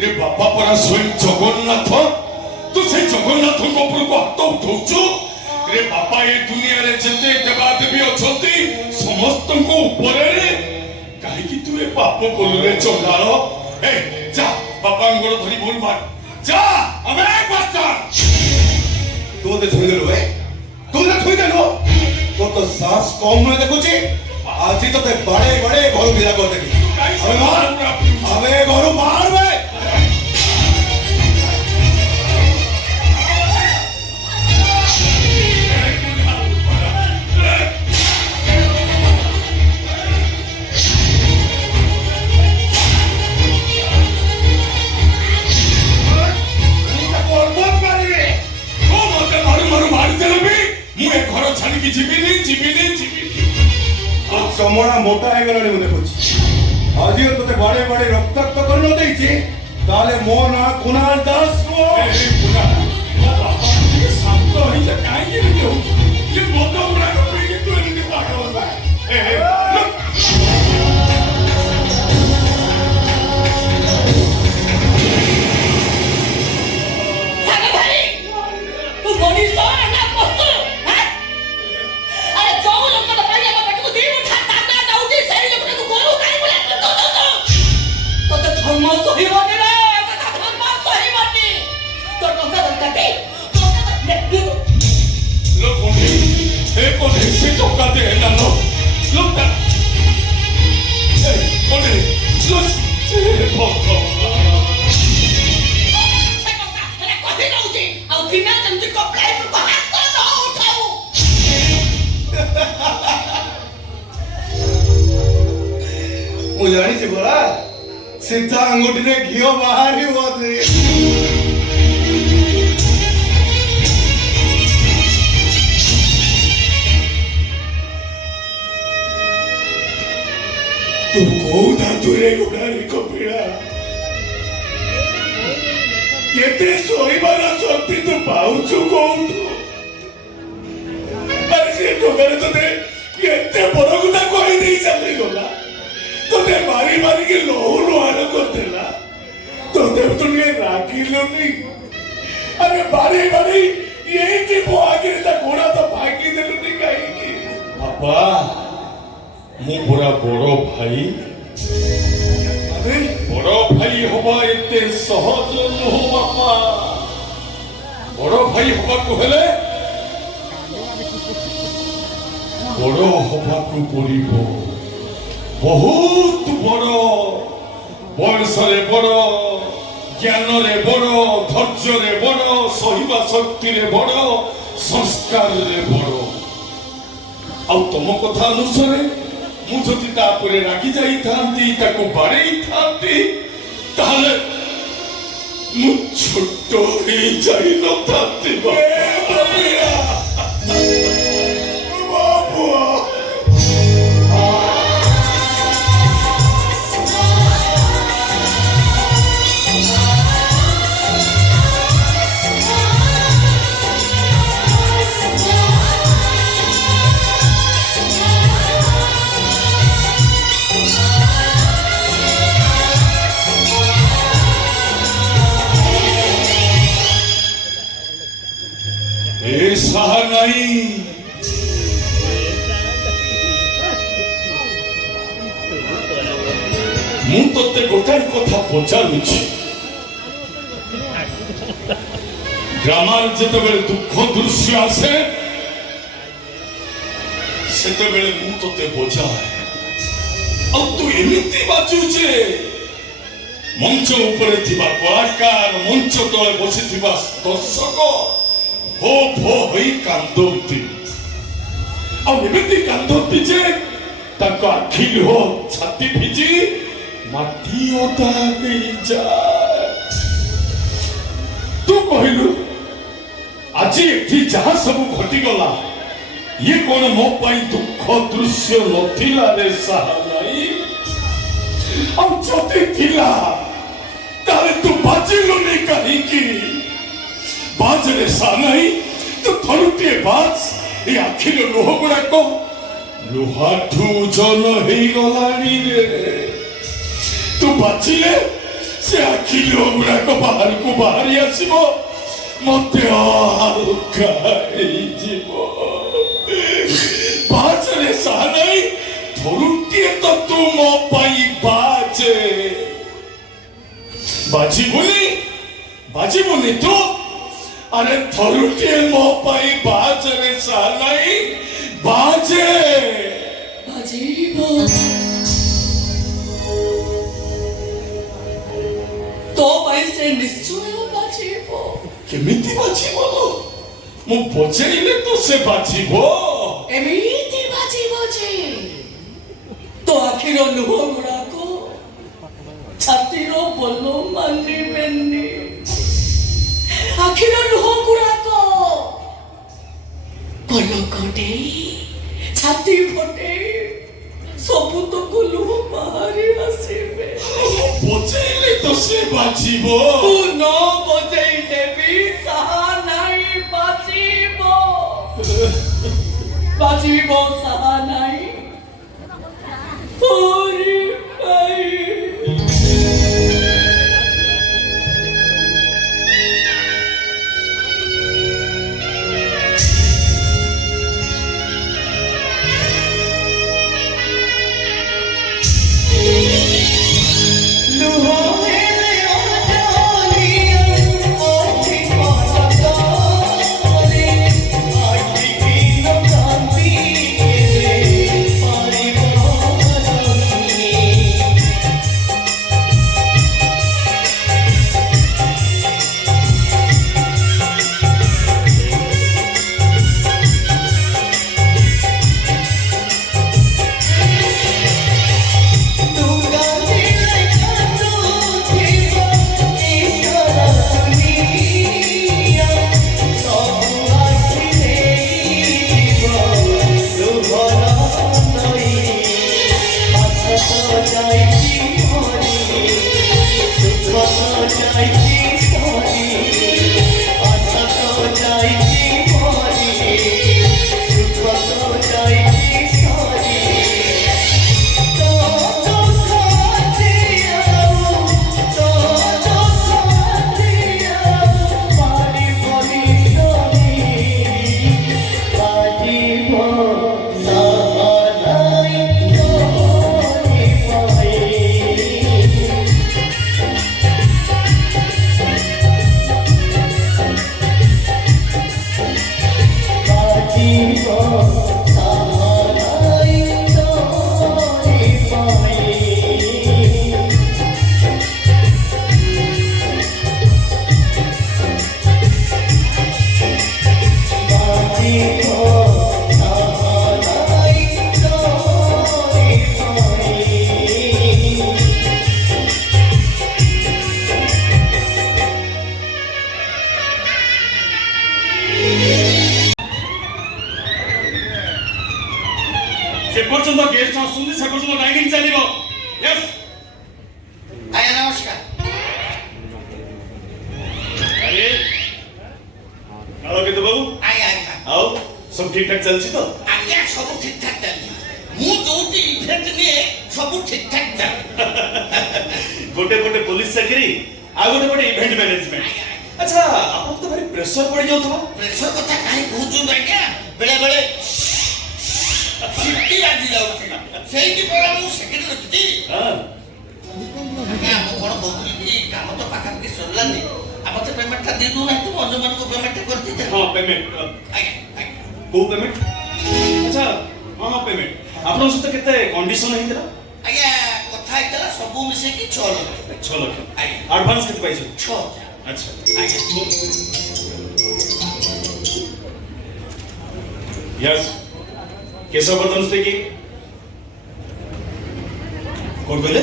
रे बापा परा स्वयं जगन्नाथ तू से जगन्नाथ को ऊपर को हाथ उठाउछु रे बापा ये दुनिया रे जते देवा देवी अछंती समस्त को ऊपर रे काहे कि तू ए पाप बोल रे चंडाल ए जा बापा अंगड़ धरी बोल मार जा अबे बच्चा तू तो छुई देलु ए तू तो छुई देलु तो सास कम न देखुची आज तो ते बड़े बड़े घर बिरा कर देबी। अबे मार अबे घर मार बे चमड़ा मोटा है गलानी मुझे कुछ आज ये तो ते बड़े बड़े रक्ताक्त करनो देइची ताले मो ना कुणाल दास रो ସାନ ଭାଇ ତୁ ମଣିଷ ନା ପଶୁ ହାଁ ଆରେ ଯୋଉ ଲୋକଟା ପାଇଁ ଆମ ପାଖକୁ ଦି ମୁଠା ଦାନା ଦଉଛି ସେଇ ଲୋକଟାକୁ ଗୋରୁ ଗାଈ ଭଳିଆ ତତେ ଧର୍ମ ସହିବନି ରେ ତତେ ଧର୍ମ ସହିବନି ତୋ ଟଙ୍କା ଦରକାର ଟି ଆଉ ଦିନ ଯେମିତି କପଡ଼ା ଉପରକୁ ହାତ ନ ଉଠାଉ ମୁଁ ଜାଣିଛି ପରା ସିଧା ଆଙ୍ଗୁଠିରେ ଘିଅ ବାହାରିବ ଯେ। तू कोउ धातुरे गुडारी कपिड़ा एते सोईबार शक्ति तू पाउछु कोउठु अरे से टोकरे तते एते बड़ गुदा कहि देई चली गला तते मारी मारी के लोहु लोहार करतेला तते तो ने राखिलोनी अरे बारे बारे यही की वो आगे ता घोड़ा तो भागी देलुनी काई की बापा मु पूरा बड़ भाई अरे बड़ भाई हवा एते सहज नुह बापा बड़ भाई हवा को हेले बड़ हवा को पड़िबो बहुत बड़ बयस रे बड़ ज्ञान रे बड़ धैर्य रे बड़ सहिबा शक्ति रे बड़ संस्कार रे बड़ आ तुम कथा अनुसारे मु जदि तापरे रागी जाई थांती ताको बाड़ेई थांती ताले मु छोटो ही जाई न थांती साहा नहीं मु तोते गोटाई कथा पचारुछि ଗ୍ରାମାର ଯେତେବେଳେ ଦୁଃଖ ଦୃଶ୍ୟ ଆସେ ସେତେବେଳେ ମୁଁ ତତେ ବଜାଏ ଆଉ ତୁ ଏମିତି ବାଜୁଛେ ମଞ୍ଚ ଉପରେ ଥିବା କଳାକାର ମଞ୍ଚ ତଳେ ବସିଥିବା ଦର୍ଶକ ଭୋ ଭୋ ହୋଇ କାନ୍ଦନ୍ତି ଆଉ ଏମିତି କାନ୍ଦନ୍ତି ଯେ ତାଙ୍କ ଆଖି ଲୁହ ଛାତି ଭିଜି ମାଟି ଓଦା ହେଇଯାଏ। ତୁ କହିଲୁ ଆଜି ଏଠି ଯାହା ସବୁ ଘଟିଗଲା ଇଏ କଣ ମୋ ପାଇଁ ଦୁଃଖ ଦୃଶ୍ୟ ନଥିଲା ରେ ସାହାନାଇ? ଆଉ ଯଦି ଥିଲା ତାହେଲେ ତୁ ବାଜିଲୁନି କାହିଁକି? ବାଜରେ ସାହାନାଇ ତୁ ଥରୁଟିଏ ବାଜ ଏ ଆଖିର ଲୁହ ଗୁଡାକ ଲୁହାଠୁ ଜନ ହେଇଗଲାଣି ରେ। ତୁ ବାଜିଲେ ସେ ଆଖି ଲୁହ ଗୁଡାକ ବାହାରକୁ ବାହାରି ଆସିବ ମତେ ହାଲକା ହେଇଯିବ। ବାଜରେ ସାହାନାଇ ଥରୁଟିଏ ତ ତୁ ମୋ ପାଇଁ ବାଜେ। ବାଜିବୁନି ତୁ? ଆରେ ଥରୁଟିଏ ମୋ ପାଇଁ ବାଜରେ ସାହାନାଇ ବାଜେ। ବାଜିବ ତୋ ପାଇଁ ସେ ନିଶ୍ଚୟ ବାଜିବ। କେମିତି ବାଜିବ? ମୁଁ ବଜେଇଲେ ତ ସେ ବାଜିବ। ଏମିତି ବାଜିବ ଯେ ତୋ ଆଖିର ଲୁହ ଗୁଡାକ ଛାତିର ବୋଲ ମାନିବେନି। ଆଖିର ଲୁହ ଗୁଡାକ ପଲକଟେଇ ଛାତି ଫଟେଇ ସବୁତକ ଲୁହ ବାହାରି ଆସିବେ। ବଜେଇଲେ ତ ସେ ବାଜିବ। ତୁ ନ ବଜେଇଲେ ବି ସାହାନାଇ ବାଜିବ। ବାଜିବ ସାହାନାଇ ତୋରି ପାଇଁ। ସେ ପର୍ଯ୍ୟନ୍ତ ଗେଷ୍ଟ ଆସୁଛନ୍ତି ସେ ପର୍ଯ୍ୟନ୍ତ ଡାଇନିଂ ଚାଲିବ। ୟେସ୍ ଆଜ୍ଞା ନମସ୍କାର। ଆରେ କାଳକେତୁ ବାବୁ ଆଜ୍ଞା ଆଜ୍ଞା ଆଉ ସବୁ ଠିକ ଠାକ ଚାଲିଛି ତ? ଆଜ୍ଞା ସବୁ ଠିକ ଠାକ ଚାଲିଛି। ମୁଁ ଯୋଉଠି ଇଭେଣ୍ଟ ନିଏ ସବୁ ଠିକ ଠାକ ଚାଲେ। ଗୋଟେ ଗୋଟେ ପୋଲିସ ଚାକିରି ଆଉ ଗୋଟେ ଗୋଟେ ଇଭେଣ୍ଟ ମ୍ୟାନେଜମେଣ୍ଟ। ଆଚ୍ଛା ଆପଣ ତ ଭାରି ପ୍ରେସର ପଡି ଯାଉଥିବ। ପ୍ରେସର କଥା କାହିଁ କହୁଛନ୍ତି ଆଜ୍ଞା? ବେଳେ ବେଳେ ସିଟି ବାଜି ଯାଉଛି। ସେଇଠି ପରା ମୁଁ ସେକେଣ୍ଡ ରଖିଛି। ହଁ ଆଜ୍ଞା ମୁଁ କଣ କହୁଥିଲି କି କାମ ତ ପାଖାପାଖି ସରିଲାନି। ମତେ ପେମେଣ୍ଟଟା ଦେଇ ଦଉନାହାନ୍ତି ମୁଁ ଅନ୍ୟମାନଙ୍କୁ ପେମେଣ୍ଟ କରିଦେଇଛି ହଁ ପେମେଣ୍ଟ ଆଜ୍ଞା ଆଜ୍ଞା କୋଉ ପେମେଣ୍ଟ ଆଚ୍ଛା ହଁ ହଁ ପେମେଣ୍ଟ ଆପଣଙ୍କ ସହିତ କେତେ କଣ୍ଡିସନ ହେଇଥିଲା ଆଜ୍ଞା କଥା ହେଇଥିଲା ସବୁ ମିଶେଇକି 6 ଲକ୍ଷ 6 ଲକ୍ଷ ଆଜ୍ଞା ଆଡଭାନ୍ସ କେତେ ପାଇଛ 6,000 ଆଚ୍ଛା ଆଜ୍ଞା यस केशवर्धन स्पीकिंग कौन कहले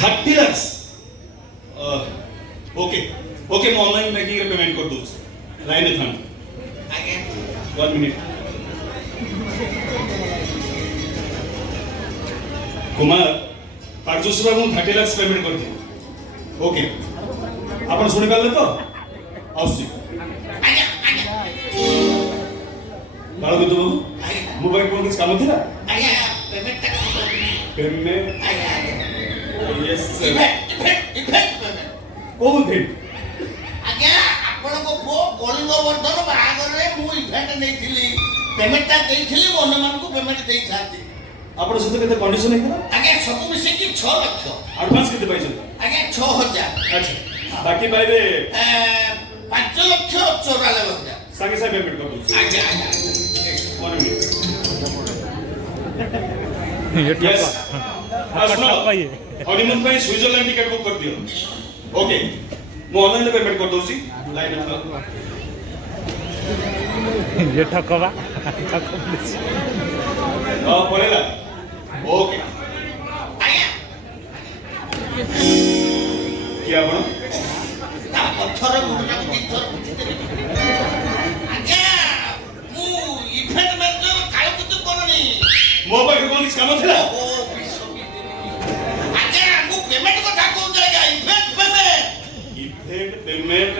30 lakhs ओके ओके मैं ऑनलाइन बैंकिंग रे पेमेंट कर दूँ लाइन में था ଆଜ୍ଞା 1 मिनट कुमार पार्जुस बाबू 30 lakhs पेमेंट कर दिए ओके अपन सुनि पाले तो आउसी ଆଜ୍ଞା ଆଜ୍ଞା बाळो दे बाबू ଆଜ୍ଞା मोबाइल कोन किस काम थिला ଆଜ୍ଞା ପେମେଣ୍ଟଟା पेमेंट ଆଜ୍ଞା ଆଜ୍ଞା यस ଇଭେଣ୍ଟ ପେମେଣ୍ଟ को भेट ଆଜ୍ଞା ଆପଣଙ୍କ ପୁଅ କଳିଙ୍ଗ ବର୍ଦ୍ଧନ ବାହାଘରରେ ମୁଁ ଇଭେଣ୍ଟ ନେଇଥିଲି ପେମେଣ୍ଟଟା ଦେଇଥିଲି ମୁଁ ଅନ୍ୟମାନଙ୍କୁ ପେମେଣ୍ଟ ଦେଇଥାନ୍ତି आपण सହିତ केते कंडीशन हेतला ଆଜ୍ଞା ସବୁ ମିଶେଇକି 6 ଲକ୍ଷ एडवांस केते पाइछ ଆଜ୍ଞା 6,000 अच्छा बाकी पाइबे 5 ଲକ୍ଷ 94,000 संगे साथ पेमेंट कर दूँ ଆଜ୍ଞା ଆଜ୍ଞା 1 मिनट ये यस ठप्पा ये हनीमून पे स्विट्जरलैंड टिकट बुक कर दियो ओके मैं ऑनलाइन पेमेंट कर दूँ लाइन में ये ठकवा हां पड़ेगा ओके ଆଜ୍ଞା क्या बनो ତା ପଥର ମୁଣ୍ଡଟାକୁ ଦିଥର ବୁଝିଦେଲି ଆଜ୍ଞା ମୁଁ ଇଭେଣ୍ଟ ମ୍ୟାନେଜର କାଳକୁତୁ କରୁନି मोबाइल कोन किस काम थिला ଓ ବିଶ୍ୱ ଆଜ୍ଞା ମୁଁ ପେମେଣ୍ଟ କଥା କହୁଛି ଆଜ୍ଞା ଇଭେଣ୍ଟ ପେମେଣ୍ଟ इवेंट पेमेंट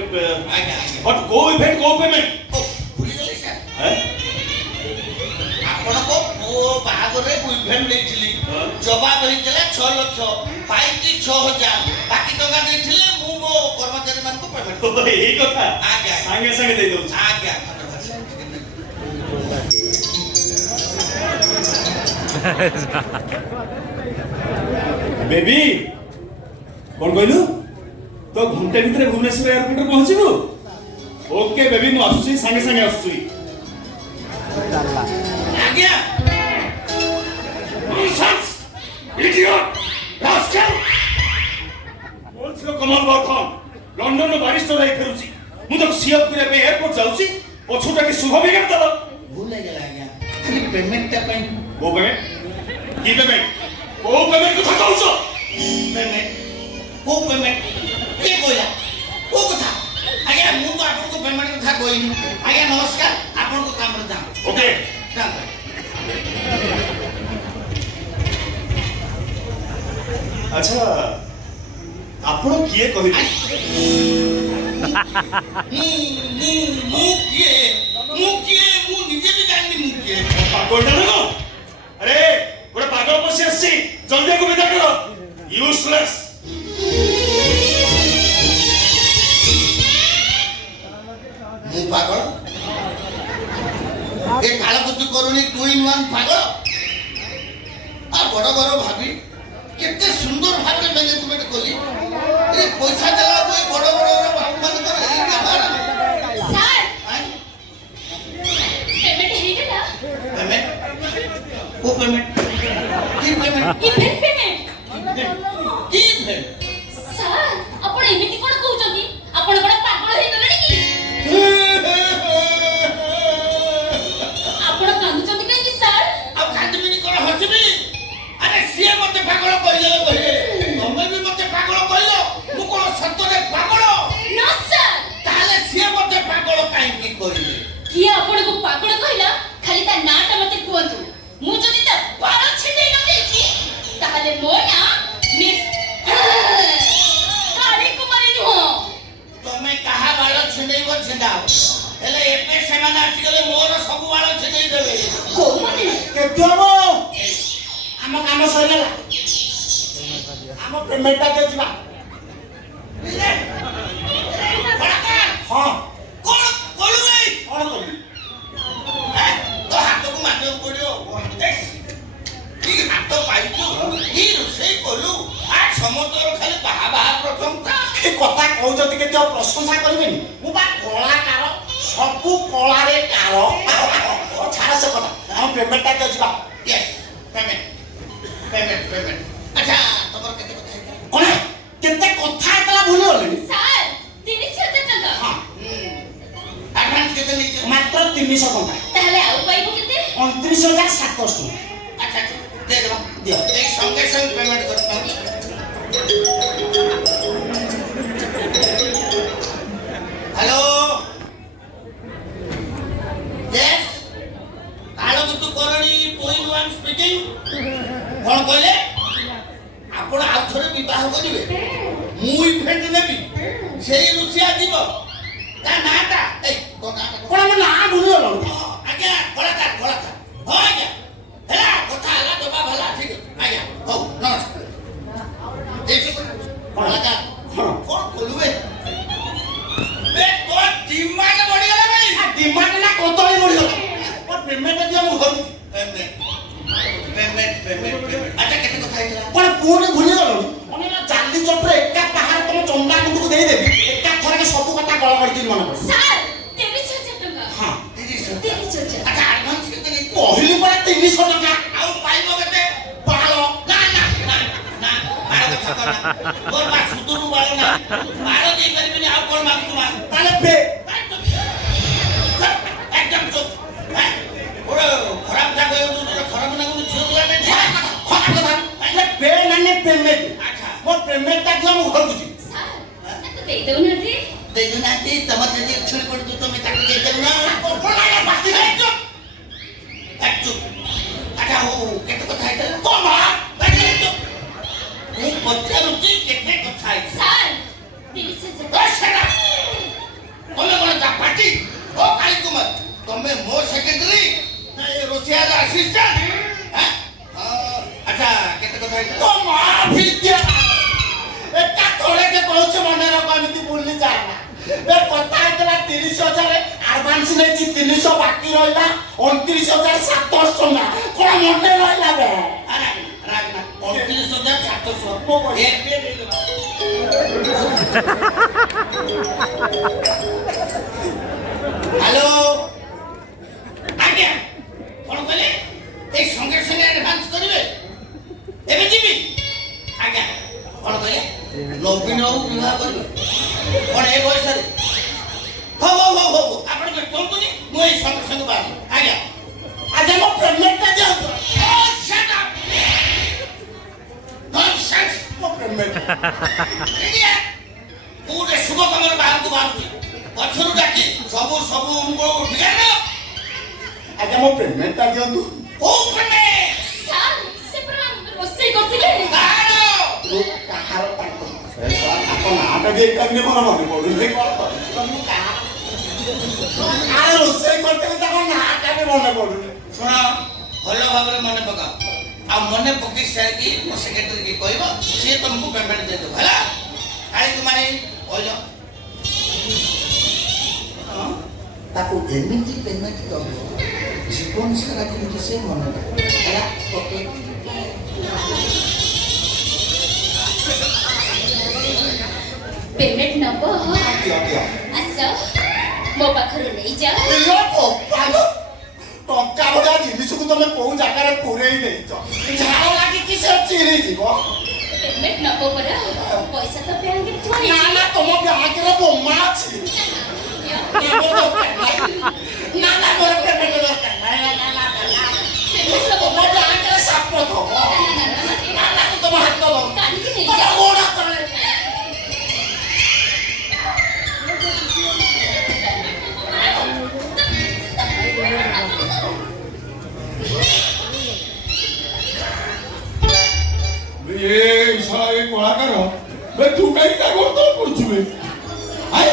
ଆଜ୍ଞା ଆଜ୍ଞା और को इवेंट को पेमेंट ଓ ଭୁଲିଗଲି ସାର୍ हैं ଆପଣଙ୍କ ପୁଅ ବାହାଘରରେ ମୁଁ ଇଭେଣ୍ଟ ଦେଇଥିଲି ହଁ। ଜବାବ ହେଇଥିଲା 6 ଲକ୍ଷ ପାଇଛି 6,000 ବାକି ଟଙ୍କା ଦେଇଥିଲେ ମୁଁ ମୋ କର୍ମଚାରୀ ମାନଙ୍କୁ ପେମେଣ୍ଟ तो यही कथा आगे। संगे संगे दे दो ଆଜ୍ଞା ଧନ୍ୟବାଦ ସାର୍ बेबी कौन कहलु तो घंटे भीतर भुवनेश्वर एयरपोर्ट रे पहुंचबो ओके बेबी मु आसुची संगे संगे आसुची ଆଜ୍ଞା Nonsense! Idiot! Rascal! बोलछो कमल बर्थन लंडन रो बारिस्टर आइ फेरुची मु तो सीएफ करे पे एयरपोर्ट जाउची पछुटा के शुभ बिगाड़ दल ଭୁଲ ହେଇଗଲା ଆଜ୍ଞା ଖାଲି ପେମେଣ୍ଟଟା ପାଇଁ को पेमेंट की पेमेंट को पेमेंट को कहउछो ପେମେଣ୍ଟ କୋଉ ପେମେଣ୍ଟ କିଏ କହିଲା କୋଉ କଥା ଆଜ୍ଞା ମୁଁ ତ ଆପଣଙ୍କୁ ପେମେଣ୍ଟ କଥା କହିନି ଆଜ୍ଞା ନମସ୍କାର ଆପଣଙ୍କ କାମରେ ଯାଆନ୍ତୁ ओके ଯାଆନ୍ତୁ अच्छा आपण किए कहि ମୁଁ କିଏ ମୁଁ ନିଜେ ବି ଜାଣିନି ମୁଁ କିଏ पागल ना अरे गोटे पागल बसी आसी जल्दी को विदा करो यूजलेस ମୁଁ ପାଗଳ ଏ କାଳକୁତୁ କରୁନି 2 in 1 ପାଗଳ ଆଉ ବଡ଼ ବଡ଼ ଭାବି କେତେ ସୁନ୍ଦର ଭାବରେ ମ୍ୟାନେଜମେଣ୍ଟ କଲି ଏ ପଇସା ଦେଲାକୁ ଏ ବଡ଼ ବଡ଼ ମାନଙ୍କର ଏଇ ବ୍ୟବହାର ସାର୍ ଆଁ? ପେମେଣ୍ଟ ହେଇଗଲା ପେମେଣ୍ଟ କୋଉ ପେମେଣ୍ଟ କି ପେମେଣ୍ଟ ଇଭେଣ୍ଟ ପେମେଣ୍ଟ କି ପେମେଣ୍ଟ ସାର୍ ଆପଣ ଏମିତି କଣ କହୁଛନ୍ତି ଆପଣ କଣ ପାଗଳ ହେଇଗଲେଣି କି ଆପଣ କାନ୍ଦୁଛନ୍ତି କାହିଁକି ସାର୍ ଆଉ କାନ୍ଦିବିନି କଣ ହସିବି ଆରେ ସିଏ ମତେ ପାଗଳ କହିଲେ ତମେ ବି ମତେ ପାଗଳ କହିଲ ମୁଁ କଣ ସତରେ ପାଗଳ ନା ସାର୍ ତାହେଲେ ସିଏ ମତେ ପାଗଳ କାହିଁକି କହିଲେ କିଏ ଆପଣଙ୍କୁ ପାଗଳ କହିଲା ଖାଲି ତା ନାଁଟା ମତେ କୁହନ୍ତୁ ମୁଁ ଯଦି ତା ବାଳ ଛିଣ୍ଡେଇ ନ ଦେଇଛି ତାହେଲେ ମୋ ନାଁ ମିସ୍ କାଳୀ କୁମାରୀ ନୁହଁ ତମେ କାହା ବାଳ ଛିଣ୍ଡେଇବ ଛିଣ୍ଡାଅ ହେଲେ ଏବେ ସେମାନେ ଆସିଗଲେ ମୋର ସବୁ ବାଳ ଛିଣ୍ଡେଇ ଦେବେ କୋଉମାନେ କେତେ ହବ ଆମ କାମ ସରିଗଲା ଆମ ପେମେଣ୍ଟଟା ଦେଇଯିବା ହଁ କଣ କଲୁ ଭାଇ କଣ କଲୁ ତୋ ହାତକୁ ମାରିବାକୁ ପଡିବ କି ହାତ ପାଇଛୁ କି ରୋଷେଇ କଲୁ ଆ ସମସ୍ତର ଖାଲି ବାହା ବାହା ପ୍ରଶଂସା କେମିତି କଥା କହୁଛନ୍ତି କେତେ ପ୍ରଶଂସା କରିବେନି ମୁଁ ବା କଳାକାର ସବୁ କଳାରେ କାର ଛାଡ଼ ସେ କଥା ଆମ ପେମେଣ୍ଟଟା ଦିଅ ଯିବା Yes, payment. ଆଚ୍ଛା ତମର କେତେ କଥା ହେଇଥିଲା? କଣ କେତେ କଥା ହେଇଥିଲା ଭୁଲିଗଲେଣି ସାର୍ 30,000 ଟଙ୍କା ଆଡଭାନ୍ସ କେତେ ନେଇଛ? ମାତ୍ର 300 ଟଙ୍କା ତାହେଲେ ଆଉ ପାଇବୁ କେତେ 29,700 ଟଙ୍କା ଆଚ୍ଛା ଦେଇଦେବା ଦିଅ ଏଇ ସଙ୍ଗେ ସଙ୍ଗେ ପେମେଣ୍ଟ କରିପାରୁଛ। ହ୍ୟାଲୋ yes କାଳକୁତୁ କରଣୀ ଟୁଇନ୍ ୱାନ୍ ସ୍ପିକିଂ କଣ କହିଲେ ଆପଣ ଆଉ ଥରେ ବିବାହ କରିବେ ମୁଁ ଇଭେଣ୍ଟ ନେବି ସେଇ ରୁଷିଆ ଯିବ ତା ନାଁଟା ଏଇ ତୋ ନାଁଟା କଣ? କଣ ଆମ ନାଁ ଭୁଲିଗଲଣି ଆଜ୍ଞା କଳାକାର ହଁ ଆଜ୍ଞା ହେଲା କଥା ହେଲା ଜବାବ ହେଲା ଠିକ ଅଛି ଆଜ୍ଞା ହଉ ନମସ୍କାର କଳାକାର କଣ କଲୁବେ ତୋ ଡିମାଣ୍ଡ ବଢିଗଲା ଭାଇ ଡିମାଣ୍ଡ ନା କଦଳୀ ବଢିଗଲା ମୋ ପେମେଣ୍ଟ ଦିଅ ମୁଁ ଘରକୁ ପେମେଣ୍ଟ ଆଚ୍ଛା କେତେ କଥା ହେଇଥିଲା କଣ ପୁଣି ଭୁଲିଗଲଣି ଅନେକ ଚାଲି ଚପରେ ଏକା ପାହାଡ଼ ତମ ଚଣ୍ଡା ମୁଣ୍ଡକୁ ଦେଇଦେବି ଏକା ଥରକେ ସବୁ କଥା ଗଳ କରିକି ମନେ ପଡେ ସାର୍ 30,000 ଟଙ୍କା ହଁ 30,000 ଆଚ୍ଛା ଆଡଭାନ୍ସ କେତେ ନେଇଛ କହିଲି ପରା 300 ଟଙ୍କା ଆଉ ପାଇବ କେତେ ପାଳ ନା ବାଳ କଥା କହ ନା ମୋର ମା ସୁଦୁରୁ ବାଳ ନା ବାଳ ଦେଇପାରିବିନି ଆଉ କଣ ମାଗୁଛୁ ମା ତାହେଲେ ପେ একদম চুপ হ্যাঁ ওরা খরাপ থাকবে খরাপ না কোনো ঝিও দিলা নেই ଖରାପ କଥା ହେଲେ ପେ ମାନେ ପେମେଣ୍ଟ আচ্ছা ମୋ ପେମେଣ୍ଟଟା ଦିଅ ମୁଁ ଘରକୁ ଯିବି ସାର୍ ତାକୁ ଦେଇଦେଉନାହାନ୍ତି দেখুনাহাନ୍ତି ତମ ଯଦି ଛୁରୀ ପଡୁଛୁ ତମେ ତାକୁ ଦେଇଦେବ ନା ପାଟି চুপ চুপ আচ্ছা হো কেতে কথা ହେଇଥିଲା ତ ମା চুপ ମୁଁ ପଚାରୁଛି କେତେ କଥା ହେଇଥିଲା ସାର୍ 30,000 সেটা ତମେ କଣ ତା ପାଟି ও কালী কুমার ତମେ ମୋ ସେକ୍ରେଟାରୀ ନା ଏ ରୋଷିଆର ଆସିଷ୍ଟାଣ୍ଟ হ্যাঁ আচ্ছা କେତେ କଥା ହେଇଥିଲା ତ ମା ଭିତ୍ୟା ଏକା ଥରକେ କହୁଛ ମନେ ରଖ ଏମିତି ଭୁଲି ଯାଆନା ଏ କଥା ହେଇଥିଲା 30,000 ଆଡଭାନ୍ସ ନେଇଛି 300 ବାକି ରହିଲା 29,700 ଟଙ୍କା କଣ ମନେ ରହିଲା ବେ ରାଗନା 29,700 ମୋ ପଇସା। ଏବେ ଦେଇଦେବା হ্যালো আজ্ঞা কোন কইলে এই সঙ্গে সঙ্গে অ্যাডভান্স করিবে এবে দিবি আজ্ঞা কোন কইলে নবীন বিবাহ করিবে কোন এই বয়সরে হো আপন কে কোন কোনি মু এই সঙ্গে সঙ্গে বাড়ি আজ্ঞা ଆଜି ମୋ ପେମେଣ୍ଟଟା ଦିଅନ୍ତୁ ও শাট আপ ননসেন্স ମୋ ପେମେଣ୍ଟ ইডিয়া কোটে শুভ কামর বাহারକୁ ବାହାରୁଛି ପଛରୁ ଡାକି ସବୁ ବିଗାଡ଼ ଆଜି ମୋ ପେମେଣ୍ଟଟା ଦିଅନ୍ତୁ କୋଉ ପେମେଣ୍ଟ ସାର୍ ସେ ପୁରା ରୋଷେଇ କରିଥିଲେ କାହାର କାହାର ତାଙ୍କ ତାଙ୍କ ନାଁଟା ବି ଏକାଦିନେ ମୋର ମନେ ପଡୁନି କଣ କରିବି ମୁଁ କାହାର ରୋଷେଇ କରିଥିଲି ତାଙ୍କ ନାଁଟା ବି ମନେ ପଡୁନି ଶୁଣ ଭଲ ଭାବରେ ମନେ ପକାଅ ଆଉ ମନେ ପକେଇ ସାରିକି ମୋ ସେକ୍ରେଟାରୀ କି କହିବ ସିଏ ତମକୁ ପେମେଣ୍ଟ ଦେଇଦେବ ହେଲା କାଳେ ତୁମାରେ କହିଲ ତାକୁ ଏମିତି ପେମେଣ୍ଟ ଦବ ଜୀବନ ସାରା ଯେମିତି ସେ ମନେ ରଖିବ ହେଲା ଓକେ ପେମେଣ୍ଟ ନବ ଆସ ମୋ ପାଖରୁ ନେଇଯାଅ ଟଙ୍କା ଭଳିଆ ଜିନିଷକୁ ତମେ କୋଉ ଜାଗାରେ ପୁରେଇ ଦେଇଛ ଝାଳ ଲାଗିକି ସେ ଚିରିଯିବ ପେମେଣ୍ଟ ନବ ପରା ପଇସା ତ ବ୍ୟାଙ୍କରେ ଥୁଆ ନା ହେଇଛି ନା ତମ ବ୍ୟାଙ୍କରେ ବୋମା ଅଛି ନା ନା ମୋର ପେମେଣ୍ଟ ଦରକାର ପେମେଣ୍ଟ ନବ ତମ ବ୍ୟାଙ୍କରେ ସାପ ଥବ ନା ନା ତମ ହାତ ଦବ କାଢିକି ତମ ନେଇଯାଅ ଗୋଡ଼ ତଳେ ये साला ये कलाकार हो बे तू कहीं क्या करता है कुछ भी आए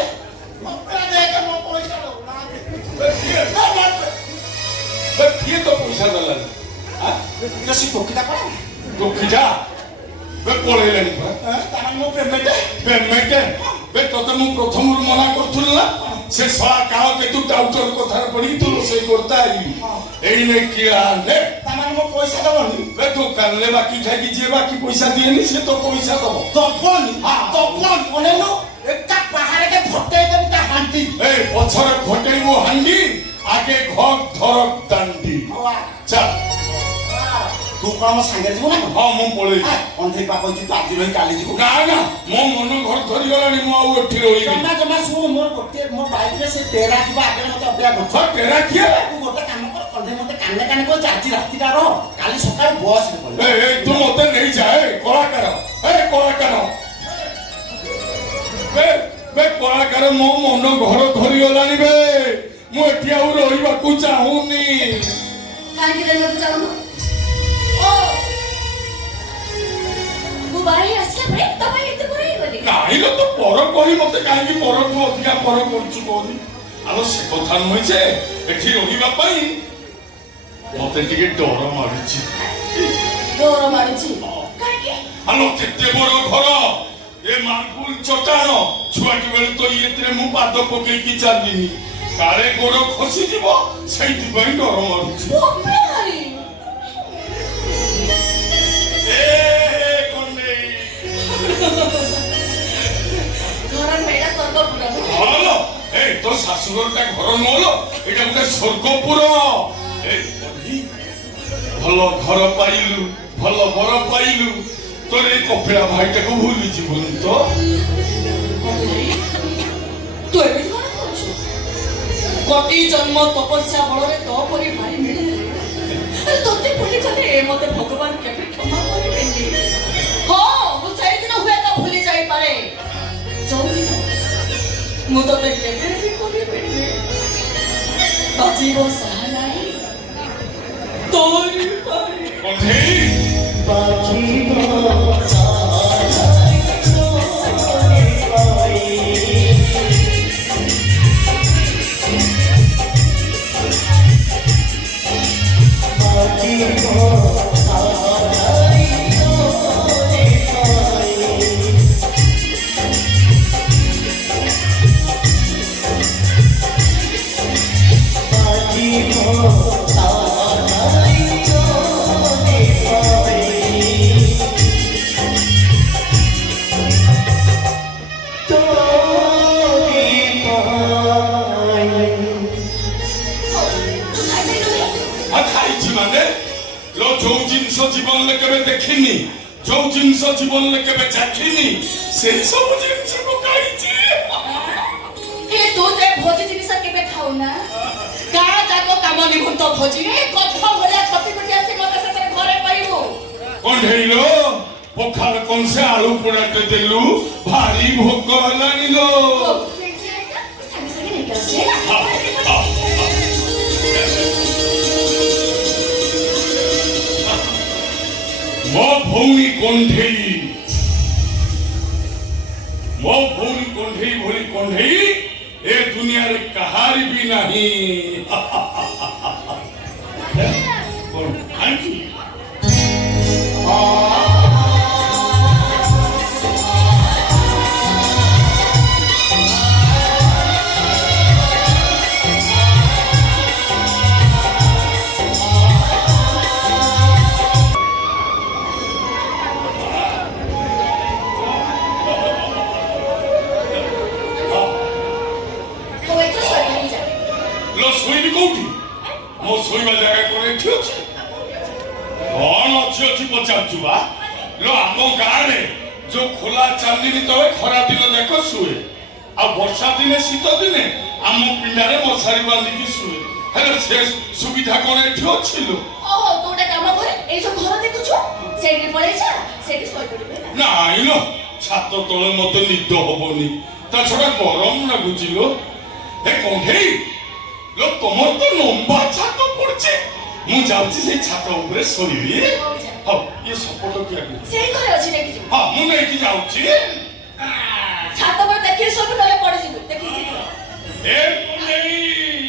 ମତେ ଦେଖ ମୋ ପଇସା ଦଉନା बे ये तो पैसा दला हाँ ବେଶୀ ଟୋକିଟା କଣ तो खिजा बे कोले लेनी पर ତାମାନେ ମୋ ପେମେଣ୍ଟ पेमेंट बे तो तुम प्रथम मना करथुल ना से साला काओ के तू डाउटर कथा पड़ी तू रोसे करता है एई ने किया ने ତାମାନେ ମୋ ପଇସା ଦବନି बे तो काले बाकी खाई जे बाकी पैसा दिए नहीं से तो पैसा दबो ଦବନି ଦବନି ଅନେଇଲୁ একটা পাহাড়ে ফটাই দেবি তা হাঁটি এই পছরে ঘটাইবো হান্ডি আগে ঘর ধরক দান্ডি চাল তু কଣ ମୋ ସାଙ୍ଗରେ ଯିବୁ ନା ହଁ ମୁଁ ପଳେଇବି ଅନ୍ଧେଇ ପା କହିଛୁ ତୁ ଆଜି ରହି କାଲି ଯିବୁ ନା ନା ମୋ ମନ ଘର ଧରିଗଲାଣି ମୁଁ ଆଉ ଏଠି ରହିବି ଜମା ଜମା ଶୁଣୁ ମୋର ଗୋଟିଏ ମୋ ବାଇକରେ ସେ ତେରା ଯିବ ଆଗରେ ମତେ ଅପେକ୍ଷା କରୁଛ ତେରା କିଏ ତୁ ଗୋଟେ କାମ କର କଣ୍ଢେଇ ମତେ କାନେ କାନେ କହିଛି ଆଜି ରାତିଟା ରହ କାଲି ସକାଳେ ବସରେ ପଳେଇବ এই তু মতে নেই যা এই কলাকার বে বে কলাকার মো মন ঘর ধরিগলানি বে ମୁଁ ଏଠି ଆଉ ରହିବାକୁ ଚାହୁଁନି କାହିଁକି ରହିବାକୁ ଚାହୁଁନୁ ଓ ମୁଁ ବାହାରି ଆସିଲା ପରେ ତୋ ପାଇଁ ଏତେ ପରେ ହେଇଗଲି ନାଇଁ ଲୋ ତୁ ପର କହି ମତେ କାହିଁକି ପରଠୁ ଅଧିକା ପର କରୁଛୁ କହୁନି ଆଲୋ ସେ କଥା ନୁହେଁ ଯେ ଏଠି ରହିବା ପାଇଁ ମତେ ଟିକେ ଡର ମାଡୁଛି ଡର ମାଡୁଛି କାହିଁକି ଆଲୋ କେତେ ବଡ ଘର ଏ ମାର୍ବୁଲ ଚଟାଣ ଛୁଆଟି ବେଳେ ତ ଇଏଥିରେ ମୁଁ ପାଦ ପକେଇକି ଚାଲିନି କାଳେ ଗୋଡ ଖସିଯିବ ସେଇଥିପାଇଁ ଡର ମାଡୁଛି এই তোর শাশুড়টা ঘর নলো এটা ଗୋଟେ স্বর্গপুর ଭଲ ଘର ପାଇଲୁ ଭଲ ବର ପାଇଲୁ তোর এই কপিলা ভাইটাকে ভুলি জীবন তো ତୁ ଏମିତି କଣ କରୁଛୁ କୋଟି ଜନ୍ମ ତପସ୍ୟା ବଳରେ ତୋ ପରି ଭାଇ ମିଳିଲେ ତୋତେ ଭୁଲି ଗଲେ ମତେ ଭଗବାନ କେବେ କ୍ଷମା କରିବେନି ହଁ ମୁଁ ସେଇଦିନ ହୁଏତ ଭୁଲି ଯାଇପାରେ ଯୋଉଦିନ ମୁଁ ତୋତେ କେବେ ବି କରିବିନି ବାଜିବ ସାହାନାଇ ତୋରି ପାଇଁ କଣ୍ଢେଇ ଯୋଉ ଜିନିଷ ଜୀବନରେ କେବେ ଦେଖିନି ଯୋଉ ଜିନିଷ ଜୀବନରେ କେବେ ଚାଖିନି ସେଇ ସବୁ ଜିନିଷକୁ ଖାଇଛି ତୁ ଯେ ଭୋଜି ଜିନିଷ କେବେ ଖାଉ ନା କାହା ଯାକ କାମ ନିମନ୍ତ ଭୋଜି ଗଧ ଭଳିଆ ଛତି ପିଟି ଆସି ମତେ ସେଥିରେ ଘରେ ପାଇବୁ କଣ୍ଢେଇଲୋ ପଖାଳ କଂସେ ଆଳୁ ପୋଡ଼ାଟେ ଦେଲୁ ଭାରି ଭୋକ ହେଲାଣି ଲୋ ସାଙ୍ଗେ ସାଙ୍ଗେ ନେଇକି ଆସିଲେ ମୋ ଭଉଣୀ କଣ୍ଢେଇ ଭଳି କଣ୍ଢେଇ ଏ ଦୁନିଆରେ କାହାରି ବି ନାହିଁ କାହିଁକି ଶୋଇବି କୋଉଠି ମୋ ଶୋଇବା ଜାଗା କଣ ଏଠି ଅଛି କଣ ଅଛି ପଚାରୁଛୁ ବା ଲୋ ଆମ ଗାଁରେ ଯୋଉ ଖୋଲା ଚାନ୍ଦିନୀ ତଳେ ଖରା ଦିନ ଯାକ ଶୁଏ ଆଉ ବର୍ଷା ଦିନେ ଶୀତ ଦିନେ ଆମ ପିଣ୍ଡାରେ ମଶାରୀ ବାନ୍ଧିକି ଶୁଏ ହେଲେ ସେ ସୁବିଧା କଣ ଏଠି ଅଛି ଲୋ ଓହୋ ତୁ ଗୋଟେ କାମ କରେ ଏଇ ଯୋଉ ଘର ଦେଖୁଛୁ ସେଇଠି ପଳେଇଯା ସେଇଠି ଶୋଇପଡ଼ିବେ ନାଇଁ ଲୋ ଛାତ ତଳେ ମତେ ନିଦ ହବନି ତା ଛଡା ଗରମ ଲାଗୁଛି ଲୋ ଏ କଣ୍ଢେଇ ଲୋ ତମର ତ ଲମ୍ବା ଛାତ ପଡୁଛି ମୁଁ ଯାଉଛି ସେଇ ଛାତ ଉପରେ ଶୋଇବି ହଉ ଇଏ ସପୋର୍ଟ କିଏ ସେଇ ଘରେ ଅଛି ନେଇକି ହଁ ମୁଁ ନେଇକି ଯାଉଛି ଛାତ ଉପରେ ଦେଖିକି ଶୋଇବୁ ନହେଲେ ପଡ଼ିଯିବୁ ଦେଖିକି ଏ କଣ୍ଢେଇ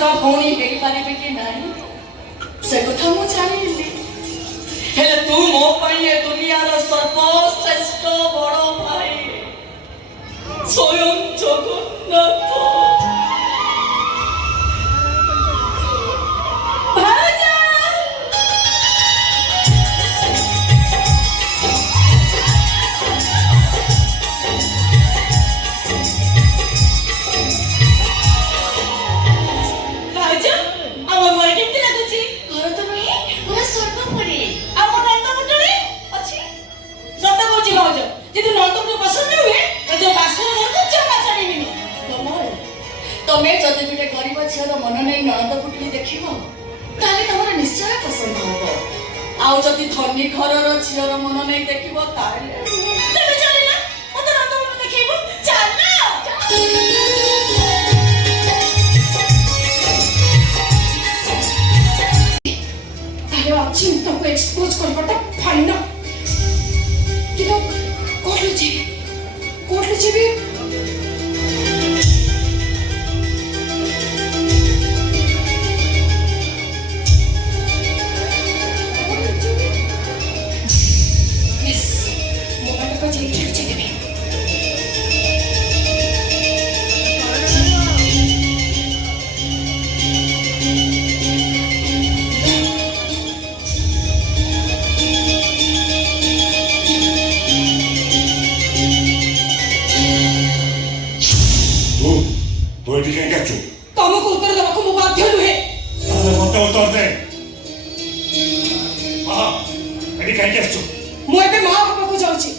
ପୁତ୍ର ଭଉଣୀ ହେଇପାରିବେ କି ନାହିଁ ସେ କଥା ମୁଁ ଜାଣିଲି। ହେଲେ ତୁ ମୋ ପାଇଁ ଏ ଦୁନିଆର ସର୍ବଶ୍ରେଷ୍ଠ ବଡ଼ ଭାଇ ସ୍ୱୟଂ ଜଗନ୍ନାଥ। ଭାଉଜ! ଭାଉଜ, ଆମ ଘରେ କେମିତି ଲାଗୁଛି? ଘର ତ ନୁହେଁ, ପୁରା ସ୍ୱର୍ଗ ପରି। ଆମ ନନ୍ଦପୁରରେ ଅଛି। ସତ କହୁଛି ଭାଉଜ, ଯଦି ନନ୍ଦପୁର ପସନ୍ଦ ହୁଏ ତ ବାସନ ଘରକୁ ଜମା ଛାଡ଼ିବିନି। କମଳ, ତମେ ଯଦି ଗୋଟେ ଗରିବ ଝିଅର ମନ ନେଇ ନଣନ୍ଦ ପୁଟୁଳି ଦେଖିବ ତାହେଲେ ତମର ନିଶ୍ଚୟ ପସନ୍ଦ ହବ। ଆଉ ଯଦି ଧନୀ ଘରର ଝିଅର ମନ ନେଇ ଦେଖିବ ତାହେଲେ ତେବେ ଚାଲିଲା ମତେ ନନ୍ଦପୁର ଦେଖେଇବ। ଚାଲ। ତାହେଲେ ଅଛି ତାକୁ ଏକ୍ସପୋଜ କରିବାଟା ଫାଇନ। କିନ୍ତୁ କୋର୍ଟରେ ଯିବି ମୋବାଇଲଟା ଯାଇକି ଦେବି। ତୁ ଏଠି କାହିଁକି ଆଛୁ? ତମକୁ ଉତ୍ତର ଦେବାକୁ ମୁଁ ବାଧ୍ୟ ନୁହେଁ। ତାହେଲେ ମତେ ଉତ୍ତର ଦେ। ଏଠି କାହିଁକି ଆସିଛୁ? ମୁଁ ଏବେ ମା ହବାକୁ ଯାଉଛି।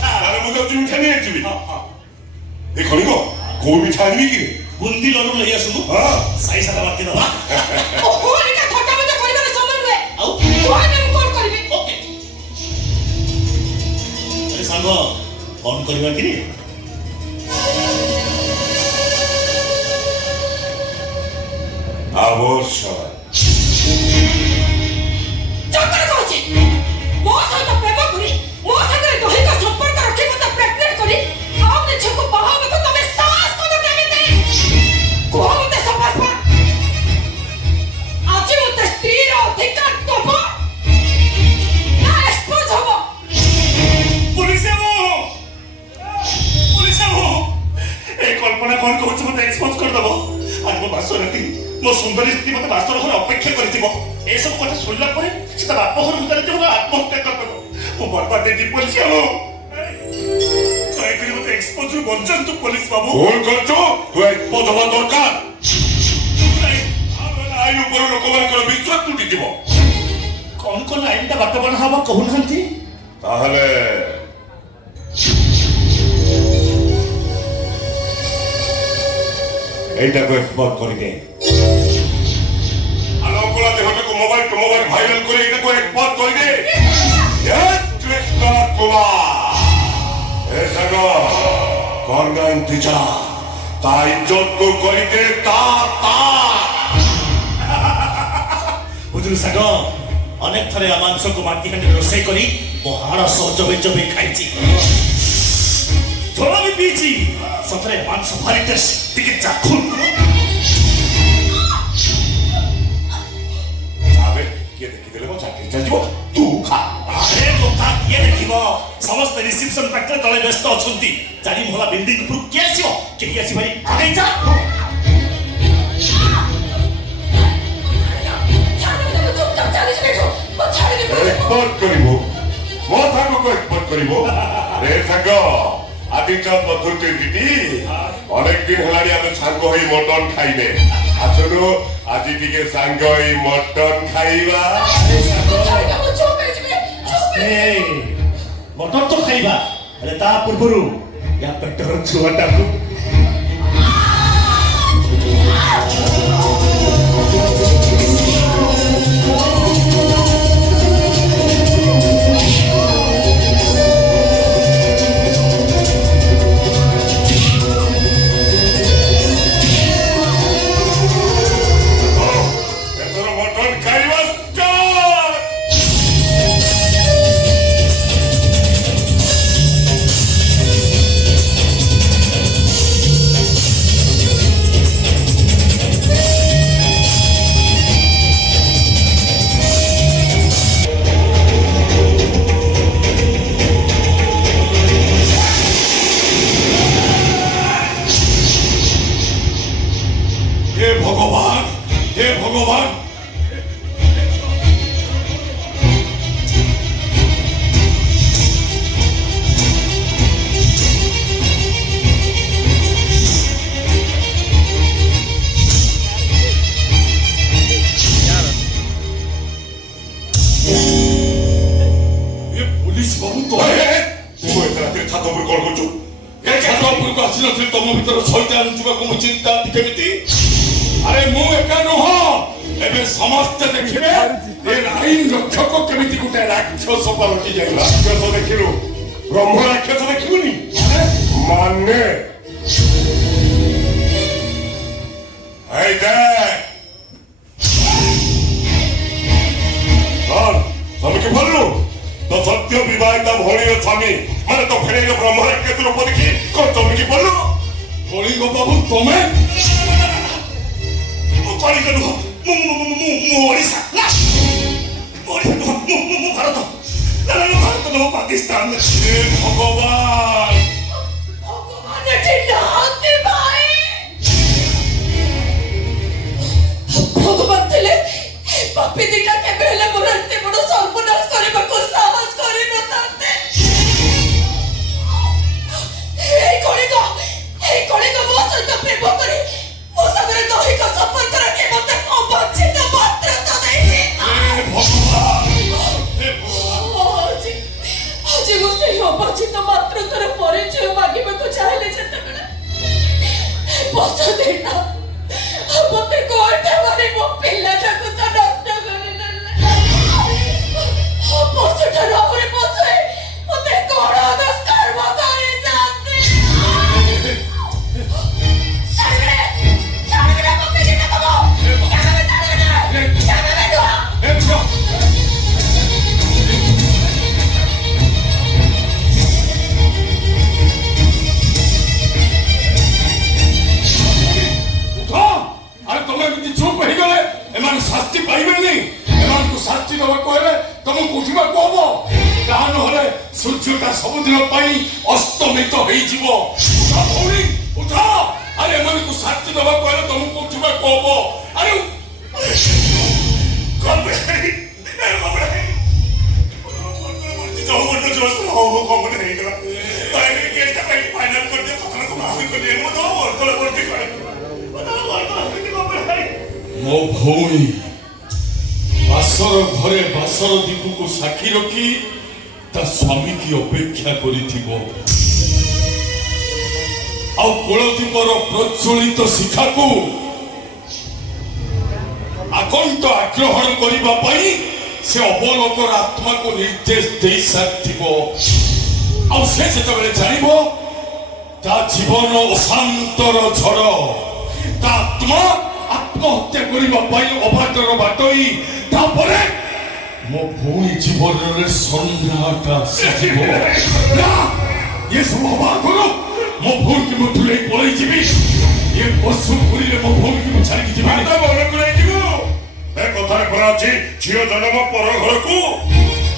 ତାହେଲେ ମୁଁ ଯାଉଛି ମିଠା ନେଇ ଆସିବି। ଏ ଖଣିକ କୋଉ ମିଠା ଆଣିବି କି? ବୁନ୍ଦି ଲଡୁ ନେଇ ଆସୁନୁ। ସାଇ ସାରା ବାକି ଦବା। ଓହୋ, ଏଇଟା ଥଟ୍ଟା ମଜା କରିବାର ସମୟ ନୁହେଁ। ଆଉ କୁହନି ମୁଁ କଣ କରିବି? ଓକେ। ଆରେ ସାଙ୍ଗ କଣ କରିବା କି? ଆବଶ୍ୟକ ଚକ୍କର କହୁଛି। ମୋ ସହିତ ପ୍ରେମ କରି ମୋ ସାଙ୍ଗରେ ଦୈହିକ ସମ୍ପର୍କ ରଖି ମତେ ପ୍ରେଗନେଣ୍ଟ କରି ଆଉ ଗୋଟେ ଝିଅକୁ ବାହା ହେବାକୁ ତମେ ସାହସ କଲ କେମିତି? କୁହ ମତେ ସଫା ସଫା। ଆଜି ମତେ ସ୍ତ୍ରୀର ଅଧିକାର ଦବ ନା ଏକ୍ସପୋଜ ହବ? ପୁଲିସ ଏ କଳ୍ପନା କଣ କହୁଛି ମତେ ଏକ୍ସପୋଜ କରିଦବ। ଆଜି ମୋ ବାସ ରାତି ମୋ ସୁନ୍ଦରୀ ସ୍ତ୍ରୀ ମତେ ବାସର ଘରେ ଅପେକ୍ଷା କରିଥିବ। ଏସବୁ କଥା ଶୁଣିଲା ପରେ ସେ ତା ବାପ ଘରକୁ ଚାଲିଯିବ, ଆତ୍ମହତ୍ୟା କରିଦେବ। ମୁଁ ବର୍ବାଦ ହେଇଛି ପୋଲିସ ବାବୁ। ଦୟାକରି ମତେ ଏକ୍ସପୋଜରୁ ବଞ୍ଚାନ୍ତୁ ପୋଲିସ ବାବୁ। ଭୁଲ କରୁଛୁ, ତୁ ଏକ୍ସପୋଜ ହବା ଦରକାର। ଆଇନ ଉପରେ ଲୋକମାନଙ୍କର ବିଶ୍ୱାସ ତୁଟିଯିବ। କଣ ଆଇନଟା ବାଟବଣା ହବ କହୁନାହାନ୍ତି? ତାହେଲେ এইটাকে এক্সপোর্ট করে দে। আলোকলা দেহটাকে মোবাইল টু মোবাইল ভাইরাল করে এটাকে এক্সপোর্ট করে দে। ইয়েস কৃষ্ণ কুমার এসগো করগান তিজা তাই ইজ্জতকু করে দে তা বুঝলি সাগ অনেক থরে মাংসକୁ মাটি হাঁড়ি ରୋଷେଇ କରି ମୋ ହାଡ଼ ସହ ଚୋବେଇ ଚୋବେଇ ଖାଇଛି। ଝୋଳ ବି ପିଇଛି। ସତରେ ମାଂସ ଭାରି ଟେଷ୍ଟ। ଟିକେ ଚାଖୁନ। আবে কে দেখিদেলে ମୋ ଚାକିରି ଚାଲିଯିବ। ତୁ ଖା। ଆରେ ଲୋକା କିଏ ଦେଖିବ? ସମସ୍ତେ ରିସିପସନ ପାଖରେ ତଳେ ବ୍ୟସ୍ତ ଅଛନ୍ତି। ଚାରି ମହଲା ବିଲ୍ଡିଂ ଉପରୁ କିଏ ଆସିବ? କେହି ଆସିବନି। ଆଗେଇ ଯା। এক্সপোর্ট করিব ମୋ ସାଙ୍ଗକୁ ଏକ୍ସପୋର୍ଟ କରିବ। ରେ ସାଙ୍ଗ ଆଦିତ୍ୟ ଚତୁର୍ଥୀ ଦିଦି ଅନେକ ଦିନ ହେଲାଣି ଆମେ ସାଙ୍ଗ ହେଇ ମଟନ ଖାଇବେ। ଆସନ୍ତୁ ଆଜି ଟିକେ ସାଙ୍ଗ ହେଇ ମଟନ ଖାଇବା। ମଟନ ତ ଖାଇବା, ହେଲେ ତା ପୂର୍ବରୁ ୟା ପେଟର ଛୁଆଟାକୁ ମଟନ ଖାଇବା ଷ୍ଟାର୍ଟ। ସନ୍ତ ତୁ ଏତେ ରାତିରେ ଛାତ ଉପରେ କଣ କରୁଛୁ? ଏ ଛାତ ଉପରକୁ ଆସିନଥିଲି ତମ ଭିତରେ ଶୈତାନ ଥିବାକୁ ମୁଁ ଚିନ୍ତା କେମିତି? ଆରେ ମୁଁ ଏକା ନୁହଁ, ଏବେ ସମସ୍ତେ ଦେଖିବେ ଏ ଆଇନ ରକ୍ଷକ କେମିତି ଗୋଟେ ରାକ୍ଷସ ପାଲଟି ଯାଇଲା। ରାକ୍ଷସ ଦେଖିଲୁ, ବ୍ରହ୍ମ ରାକ୍ଷସ ଦେଖିବୁନି ମାନେ এই দেখ আমি কি বললু তো সত্য বিবাহিত ভৌণীর স্বামী মানে তো ফেরে ব্রহ্ম রাক্ষসের উপর দেখি তুমি কি বললু? কলিঙ্গ বাবু তুমি কলিঙ্গ নুহ ମୁଁ ଓଡ଼ିଶା ନା ଓଡ଼ିଶା ନୁହଁ ମୁଁ ଭାରତ ନା ନା ଭାରତ ନୁହଁ ପାକିସ୍ତାନ। ଏ ଭଗବାନ ভগবান এটি নাহাতে ভাই ভগবান ଥିଲେ পাপি দিটা কেবে হেলে মোর এতে বড় সর্বনাশ করিବାକୁ সাহস କରି নথাতে এই কলিঙ্গ ମୋ ସହିତ ପ୍ରେମ କରି ମୋ ସାଙ୍ଗରେ ଦୈହିକ ସମ୍ପର୍କ ରଖି ମୋତେ ଅବାଞ୍ଛିତ ମାତ୍ରତ୍ୱ ଦେଇଛି। ଆଜି ମୁଁ ସେଇ ଅବାଞ୍ଛିତ ମାତୃତ୍ୱର ପରିଚୟ ମାଗିବାକୁ ଚାହିଁଲି ଯେତେବେଳେ ପଶୁଦିନ ମୋତେ ଗୋଇଠା ମାରି ମୋ ପିଲାଟାକୁ ତ ନଷ୍ଟ କରିଦେଲେ। ପଶୁଠାରୁ ଆହୁରି ପଶୁ ମୋତେ କଣ ଦୁଷ୍କର୍ମ କରିଯାଆନ୍ତି। ଛାଡ଼ିବେ ମୋତେ ଯେତେ କବ ଛାଡ଼ିବେ ନୁହଁ। ଆରେ ତମେ ଏମିତି ଚୁପ୍ ହେଇଗଲେ ଏମାନେ ଶାସ୍ତି ପାଇବେନି। ଏମାନଙ୍କୁ ଶାସ୍ତି ଦେବାକୁ ହେଲେ ତମକୁ ଉଠିବାକୁ ହବ, ତାହା ନହେଲେ ସୂର୍ଯ୍ୟଟା ସବୁଦିନ ପାଇଁ ଅସ୍ତମିତ ହେଇଯିବ। ଭଉଣୀ ଉଠ, ଆରେ ଏମାନଙ୍କୁ ଶାସ୍ତି ଦେବାକୁ ହେଲେ ତମକୁ ଉଠିବାକୁ ହବ। ଆରେ ମୋ ଭଉଣୀ ବାସର ଘରେ ବାସର ଦୀପକୁ ସାକ୍ଷୀ ରଖି ତା ସ୍ୱାମୀ କି ଅପେକ୍ଷା କରିଥିବ, ଆଉ କୁଳଦୀପର ପ୍ରଜ୍ୱଳିତ ଶିଖାକୁ ଆକଣ୍ଠ ଆଗ୍ରହଣ କରିବା ପାଇଁ ସେ ଅବଲୋକର ଆତ୍ମାକୁ ନିର୍ଦ୍ଦେଶ ଦେଇ ସାରିଥିବ। ଆଉ ସେ ଯେତେବେଳେ ଜାଣିବ ତା ଜୀବନ ଅଶାନ୍ତର ଝଡ଼, ତା ଆତ୍ମା ଆତ୍ମହତ୍ୟା କରିବା ପାଇଁ ଅବାଟର ବାଟୋଇ, ତାପରେ ମୋ ଭଉଣୀ ଜୀବନରେ ସନ୍ଧ୍ୟାଟ ଆସିଯିବ। ନା, ଇଏ ସବୁ ହବା ଆଗରୁ ମୋ ଭଉଣୀକି ମୁଁ ଠୁଲେଇ ପଳେଇ ଯିବି। ଏ ପଶୁ ପୁରୀରେ ମୋ ଭଉଣୀକି ମୁଁ ଛାଡ଼ିକି ଯିବି। ଏ କଥାରେ ଖରା ଅଛି, ଝିଅ ଜନ୍ମ ପର ଘରକୁ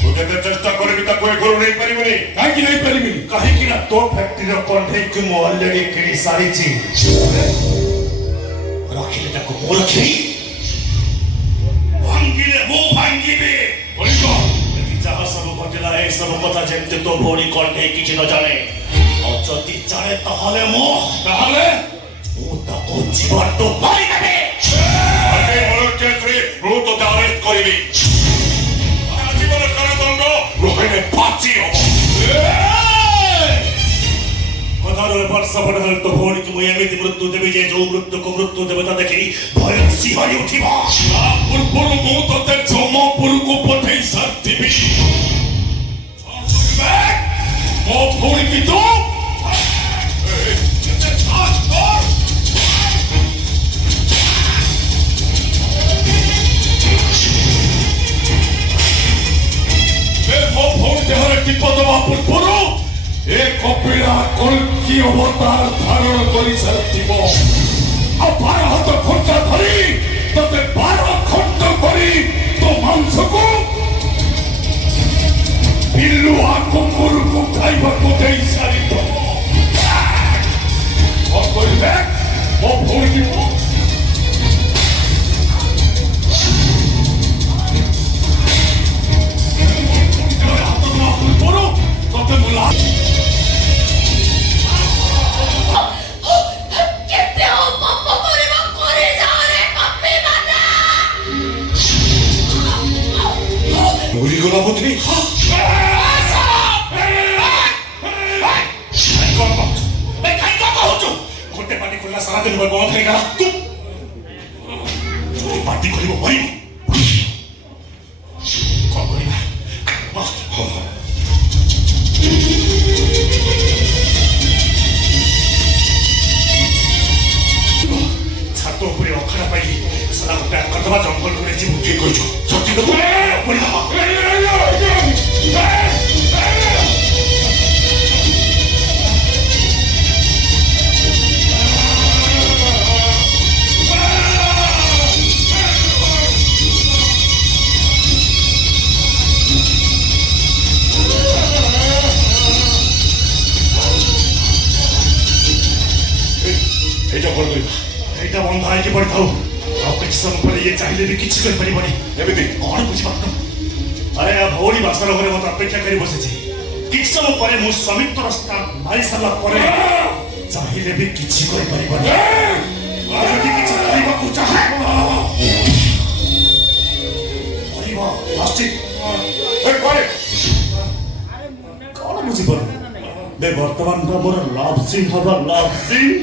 ତୁ ଯେତେ ଚେଷ୍ଟା କରିବି ତାକୁ ଏ ଘରୁ ନେଇପାରିବୁନି। କାହିଁକି ନେଇପାରିବିନି? କାହିଁକି ନା ତୋ ଫ୍ୟାକ୍ଟ୍ରିର କଣ୍ଢେଇକୁ ମୁଁ ଅଲରେଡି କିଣି ସାରିଛି। ରଖିଲେ ତାକୁ ମୁଁ ରଖିବି, ଭାଙ୍ଗିଲେ ମୁଁ ଭାଙ୍ଗିବି। ଯାହା ସବୁ ଘଟିଲା ଏ ସବୁ କଥା ଯେମିତି ତୋ ଭଉଣୀ କଣ୍ଢେଇ କିଛି ନ ଜାଣେ, ଆଉ ଯଦି ଜାଣେ ତାହେଲେ ମୁଁ ତାକୁ ଜୀବନଠୁ ମାରିଦେବି। ମୁଁ ତୋତେ ଆରେଷ୍ଟ କରିବି, ଜୀବନ କାରାଦଣ୍ଡ ନହେଲେ ଫାଶୀ ହବ। କଥାର ବର୍ଷ ବଡ଼ ହେଲେ ତୋ ଭଉଣୀକୁ ମୁଁ ଏମିତି ମୃତ୍ୟୁ ଦେବି ଯେ ଯୋଉ ମୃତ୍ୟୁକୁ ମୃତ୍ୟୁ ଦେବତା ଦେଖି ଭୟ ଶିହରି ଉଠିବ। ତା ପୂର୍ବରୁ ମୁଁ ତୋତେ ଜମପୁରକୁ ପଠେଇ ସାରିଥିବି। ମୋ ଭଉଣୀ ତୁ ମୋ ଭଉଣୀ ଦେହରେ ଟିପ ଦେବା ପୂର୍ବରୁ ଏ କପିଳା କଳ୍କି ଅବତାର ଧାରଣ କରି ସାରିଥିବ। ଆଉ 12 ହାତ ଖଣ୍ଡା ଧରି ତତେ 12 ଖଣ୍ଡ କରି ତୋ ମାଂସକୁ ବିଲୁଆ କୁକୁରକୁ ଖାଇବାକୁ ଦେଇ ସାରିଥିବ। କଣ କରିବେ ମୋ ଭଉଣୀ? ହାତ ଦେବା ପୂର୍ବରୁ ତତେ ମୁଁ କେତେ ପାପ କରିବା କରି ଯାରେ ପାପୀ ମାନେ। ଉଡ଼ିଗଲା ବୁଦ୍ଧି। ଖୋଲା ସାରା ଦିନ ବନ୍ଦ ହେଇଗଲା ପାର୍ଟି କରିବ ଭାଇ କଣ କରିବା ଛାତ ଉପରେ ଅଖାଡା ପାଇଲି ସାରା ଗୋଟେ କରିଦେବା ଜଙ୍ଗଲ করে ଯିବୁ ଠିକ କହିଛୁ ଛତି ଦେବୁ এইটা বন্ধ ହେଇକି ପଡ଼ିଥାଉ ଆଉ କିଛି ସମୟ ପରେ ଇଏ ଚାହିଁଲେ ବି କିଛି କରିପାରିବନି ଏମିତି କଣ ବୁଝିପାରୁନ ଆରେ ଭଉଣୀ ବାସର ଘରେ ମତେ ଅପେକ୍ଷା କରି ବସିଛି କିଛି ସମୟ ପରେ ମୁଁ ସ୍ୱାମିତ୍ୱର ସ୍ଥାନ ମାରି ସାରିଲା ପରେ ଚାହିଁଲେ ବି କିଛି କରିପାରିବନି ଆଉ ଯଦି କିଛି କରିବାକୁ ଚାହିଁବ ଆସୁଛି କଣ ବୁଝିପାରୁନ ବର୍ତ୍ତମାନ ମୋର ଲଭ୍ ସିନ୍ ହବ ଲଭ୍ ସିନ୍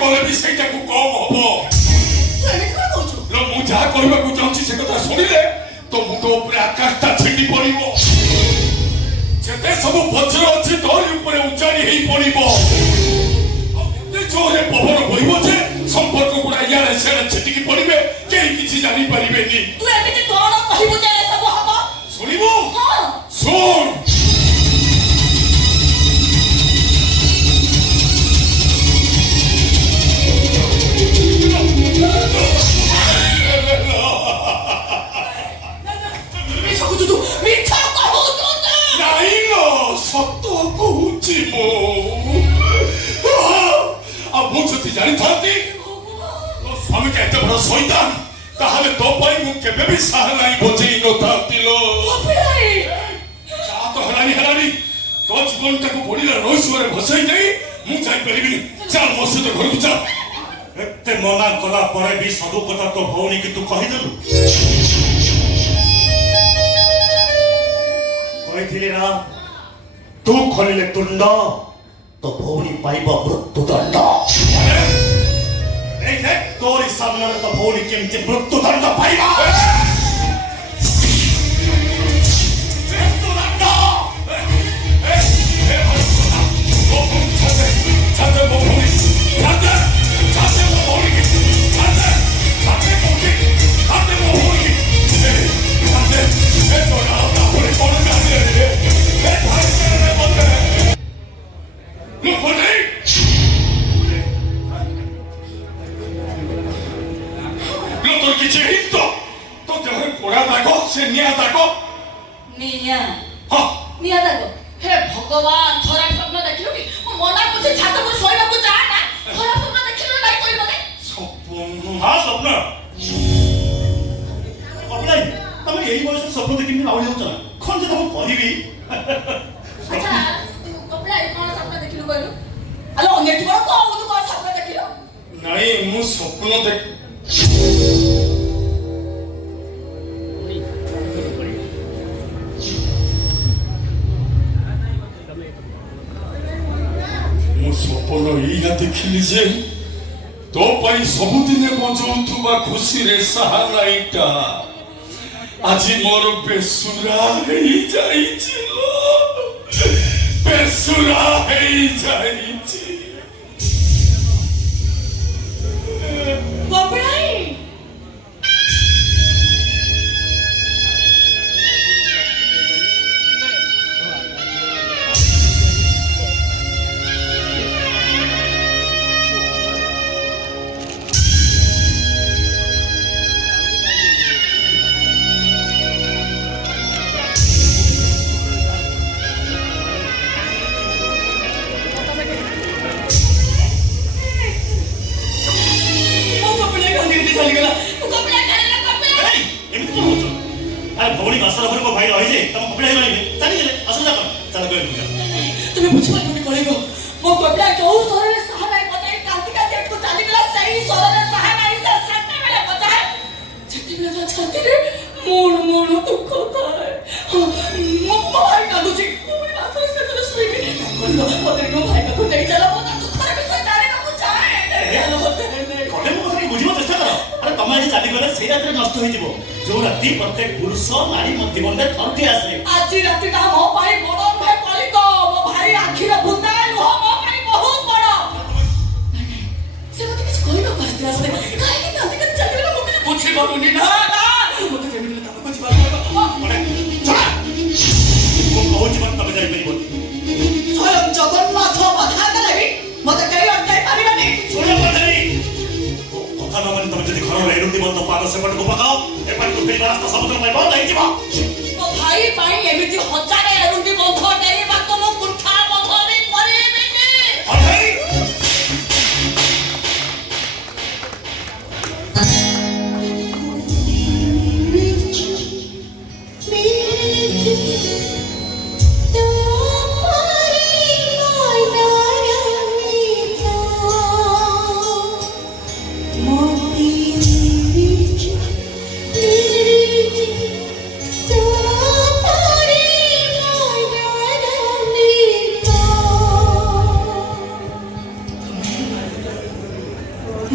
କଲେ ବି ସେଇଟାକୁ କମ୍ ହବ। ତୁ ଏମିତି କଣ କହୁଛୁ? ଲୋ ମୁଁ ଯାହା କହିବାକୁ ଚାହୁଁଛି ସେ କଥା ଶୁଣିଲେ ତୋ ମୁଣ୍ଡ ଉପରେ ଆକାଶଟା ଛିଣ୍ଡି ପଡିବ। ଯେତେ ସବୁ ବଜ୍ର ଅଛି ତୋରି ଉପରେ ଉଚ୍ଚାରି ହେଇ ପଡିବ। ଏତେ ଜୋରରେ ପବନ ବହିବ ଯେ ସମ୍ପର୍କ ଗୁଡା ଇଆଡେ ସିଆଡେ ଛିଟିକି ପଡିବେ, କେହି କିଛି ଜାଣିପାରିବେନି। ତୁ ଏମିତି କଣ କହିବୁ ଯେ ଏସବୁ ହବ? ଶୁଣିବୁ? ହଁ। ଶୁଣ। ମିଛ କହୁଛୁ ତୁ, ମିଛ କହୁଛୁ ତୁ। ନାଇଁ ଲୋ, ସତ କହୁଛି ମୁଁ। ଆଉ ମୁଁ ଯଦି ଜାଣିଥାନ୍ତି ତୋ ସ୍ୱାମୀ କେତେ ବଡ ଶୈତାନ, ତାହେଲେ ତୋ ପାଇଁ ମୁଁ କେବେ ବି ସାହାନାଇ ବଜେଇ ନଥାନ୍ତି ଲୋ। ଯା ତ ହେଲାଣି ତୋ ଜୀବନଟାକୁ ପଡ଼ିଲା ରହସ୍ୟରେ ଭସାଇ ଦେଇ ମୁଁ ଯାଇପାରିବିନି। ଚାଲ ମୋ ସହିତ ଘରକୁ ଚାଲ। ଏତେ ମନା କଲା ପରେ ବି ସବୁ କଥା ତୋ ଭଉଣୀକି ତୁ କହିଦେଲୁ। କହିଥିଲି ନା ତୁ ଖୋଲିଲେ ତୁଣ୍ଡ ତୋ ଭଉଣୀ ପାଇବ ମୃତ୍ୟୁଦଣ୍ଡ। ଏଇଠି ତୋରି ସାମ୍ନାରେ ତୋ ଭଉଣୀ କେମିତି ମୃତ୍ୟୁଦଣ୍ଡ ପାଇବ? ନିଆଁ ଦାଗ। ହେ ଭଗବାନ, ଖରାପ ସ୍ୱପ୍ନ ଦେଖିଲୁ କି? ମୁଁ ମନା କରୁଛି ଛାତକୁ ଶୋଇବାକୁ ଯା ନା। ଖରାପ ସ୍ୱପ୍ନ ଦେଖିଲୁ ନାଇଁ କହିବ କେ? ହଁ ସ୍ୱପ୍ନ। ଅପଲାଇ ତମେ ଏଇ ବୟସରେ ସ୍ୱପ୍ନ ଦେଖିକି ଆଉଳି ଯାଉଛ ନା? କଣ ଯେ ତମକୁ କହିବି? ଆଚ୍ଛା, ତୁ କପିଳା କଣ ସ୍ୱପ୍ନ ଦେଖିଲୁ କହିଲୁ? ଆଲୋ ଅନେକ ବଡ଼ କହୁନୁ କଣ ସ୍ୱପ୍ନ ଦେଖିଲୁ? ନାଇଁ ମୁଁ ସ୍ୱପ୍ନ ଦେଖ ମୁଁ ସ୍ୱପ୍ନ ଏଇଆ ଦେଖିଲି ଯେ ତୋ ପାଇଁ ସବୁଦିନେ ବଜଉଥିବା ଖୁସିରେ ସାହାନାଇଟା ଆଜି ମୋର ବେସୁରା ହେଇଯାଇଛି ଲୋ। ବେସୁରା ହେଇଯାଇଛି। କପିଳାଇ ଭଉଣୀ ମାସର ପରେ ମୋ ଭାଇ ରହିଲେ ତମ କପିଳା ରହିବେ ଚାଲିଗଲେ ଅସୁବିଧା କଣ? ଚାଲ କହିବୁ তুমি ବୁଝିପାରିବନି କଳିବ। ମୋ କପିଳା ଯୋଉ ସ୍ୱରରେ ସାହାନାଇ ବଜାଇ କାନ୍ଦି କାନ୍ଦି ଏଠୁ ଚାଲିଗଲା, ସେଇ ସ୍ୱରରେ ସାହାନାଇ ସେ ସେତେବେଳେ ବଜାଏ ଯେତେବେଳେ ତା ଛାତିରେ ମୁଣ ମୁଣ ଦୁଃଖ ଥାଏ। ମୋ ଭାଇ କାନ୍ଦୁଛି। ମୁଁ ରାତିରେ ସେତେବେଳେ ଶୋଇବି। କହିଲ ମତେ ମୋ ଭାଇ ପାଖକୁ ନେଇ ଚାଲ, ମୁଁ ତା ଦୁଃଖର ବିଷୟ ଜାଣିବାକୁ ଚାହେଁ। ଘରେ ମୋ କଥା ବୁଝିବା ଚେଷ୍ଟା କର। ଆରେ ତମେ ଆଜି ଚାଲିଗଲେ ସେଇ ରାତିରେ ନଷ୍ଟ ହେଇଯିବ ଯୋଉ ରାତି ପ୍ରତ୍ୟେକ ପୁରୁଷ ନାରୀ ଜୀବନରେ ଥରୁଟିଏ ଆସେ। ଆଜି ରାତିଟା ମୋ ପାଇଁ ବଡ ନୁହେଁ କଳିକ। ମୋ ଭାଇ ଆଖିର ବୁନ୍ଦା ଲୁହ ମୋ ପାଇଁ ବହୁତ ବଡ। ସେ ମତେ କିଛି କହିବାକୁ ଆସିଥିଲା ସେ କାହିଁକି କାନ୍ଦି କାନ୍ଦି ଚାଲିଗଲା ମୁଁ କିଛି ବୁଝିପାରୁନି। ନା ନା ମତେ ଯେମିତି ହେଲେ ତାକୁ ବୁଝିବାକୁ ମୁଁ କହୁଛି ମତେ ତମେ ଯାଇପାରିବନି। ସ୍ୱୟଂ ଜଗନ୍ନାଥ ବଧା ଦେଲେ ବି ମତେ କେହି ଅଟକାଇ ପାରିବେନି। ଶୁଣ କଥା ନ ମାନି ତମେ ଯଦି ଘରର ଏରୁଣ୍ଡି ବନ୍ଧ ପାଦ ସେପଟକୁ ପକାଅ ଏପଟକୁ ଫେରିବା ରାସ୍ତା ସମୁଦ୍ର ପାଇଁ ବନ୍ଦ ହେଇଯିବ। ମୋ ଭାଇ ପାଇଁ ଏମିତି ହଜାରେ ଏରୁଣ୍ଡି ବନ୍ଧ ଡେଇଁବାକୁ ମୁଁ କୁଣ୍ଠା ବନ୍ଧ ବି କରିବିନି। Thank you.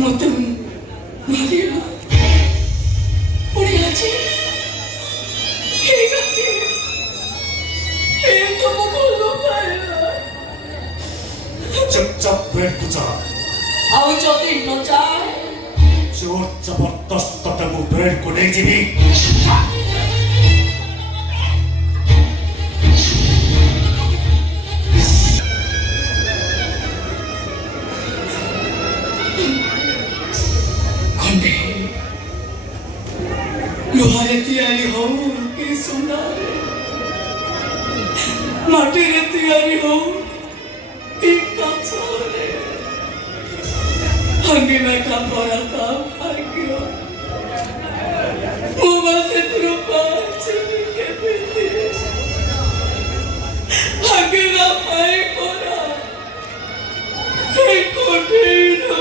ମତେ ମାରିଲା ପୁଣି ଆଜି ହେଇଗଲି ଏ ତମ ଭଲ ପାଇଲା चुपचाप बेड को जा ଆଉ ଯଦି ନ ଯାଏ जोर जबरदस्त तटको बेड को नहीं जीवी ଖଣ୍ଡେ ଲୁହାରେ ତିଆରି ହଉ କି ସୁନାରେ ମାଟିରେ ତିଆରି ହଉ କି କାଚରେ ଭାଙ୍ଗିବା କାମରା ତା ଭାଗ୍ୟ ମୁଁ ବା ସେଥିରୁ ପାଇଛି କେମିତି ଭାଙ୍ଗିବା ପାଇଁ ପରା ଏ କୋଠେଇର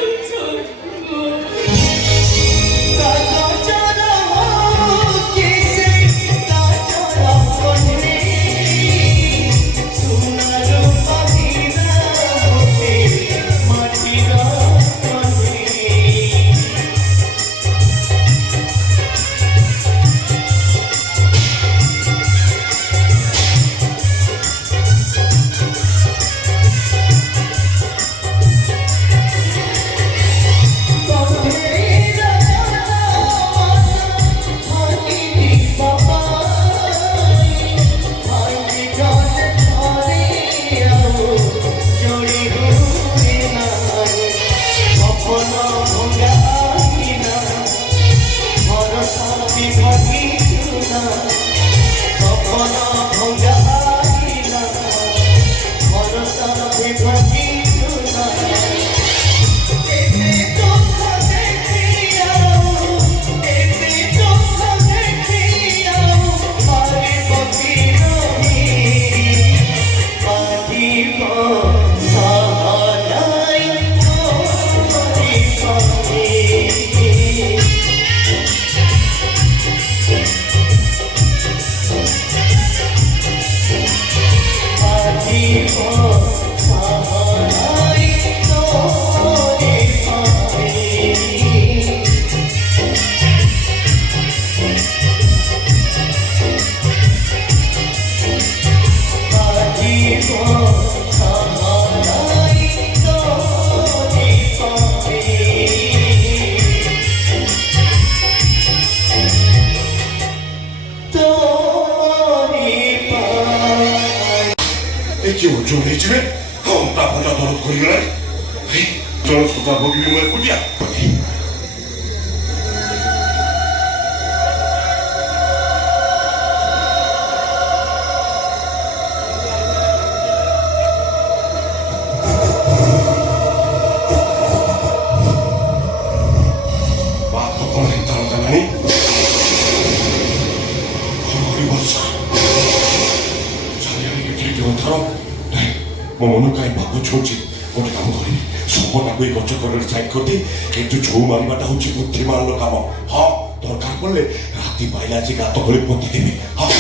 ମୋ ମନ କାହିଁ ଭାବୁଛି ଗୋଟେ କାମ କରିବି ସପନାକୁ ଏଇ ଗଛ କରରେ ସାଇଡ୍ କରିଦିଏ କିନ୍ତୁ ଛଉ ମାରିବାଟା ହଉଛି ବୁଦ୍ଧିମାନର କାମ ହଁ ଦରକାର ପଡ଼ିଲେ ରାତି ପାଇଲା ଆଜି ଗାତ କରି ପୋତିଦେବି ହଁ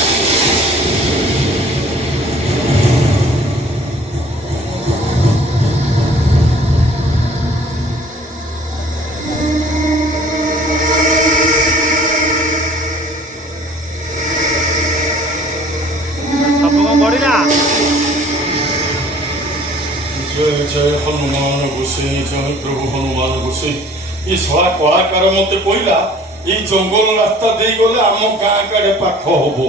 ସବୁ କଣ ବଢିଲା जय जय हनुमान गोसाई जय प्रभु हनुमान गोसाई ये सला कलाकार मते कहला ये जंगल रास्ता दे गले आम गाँ काड़े पाख हबो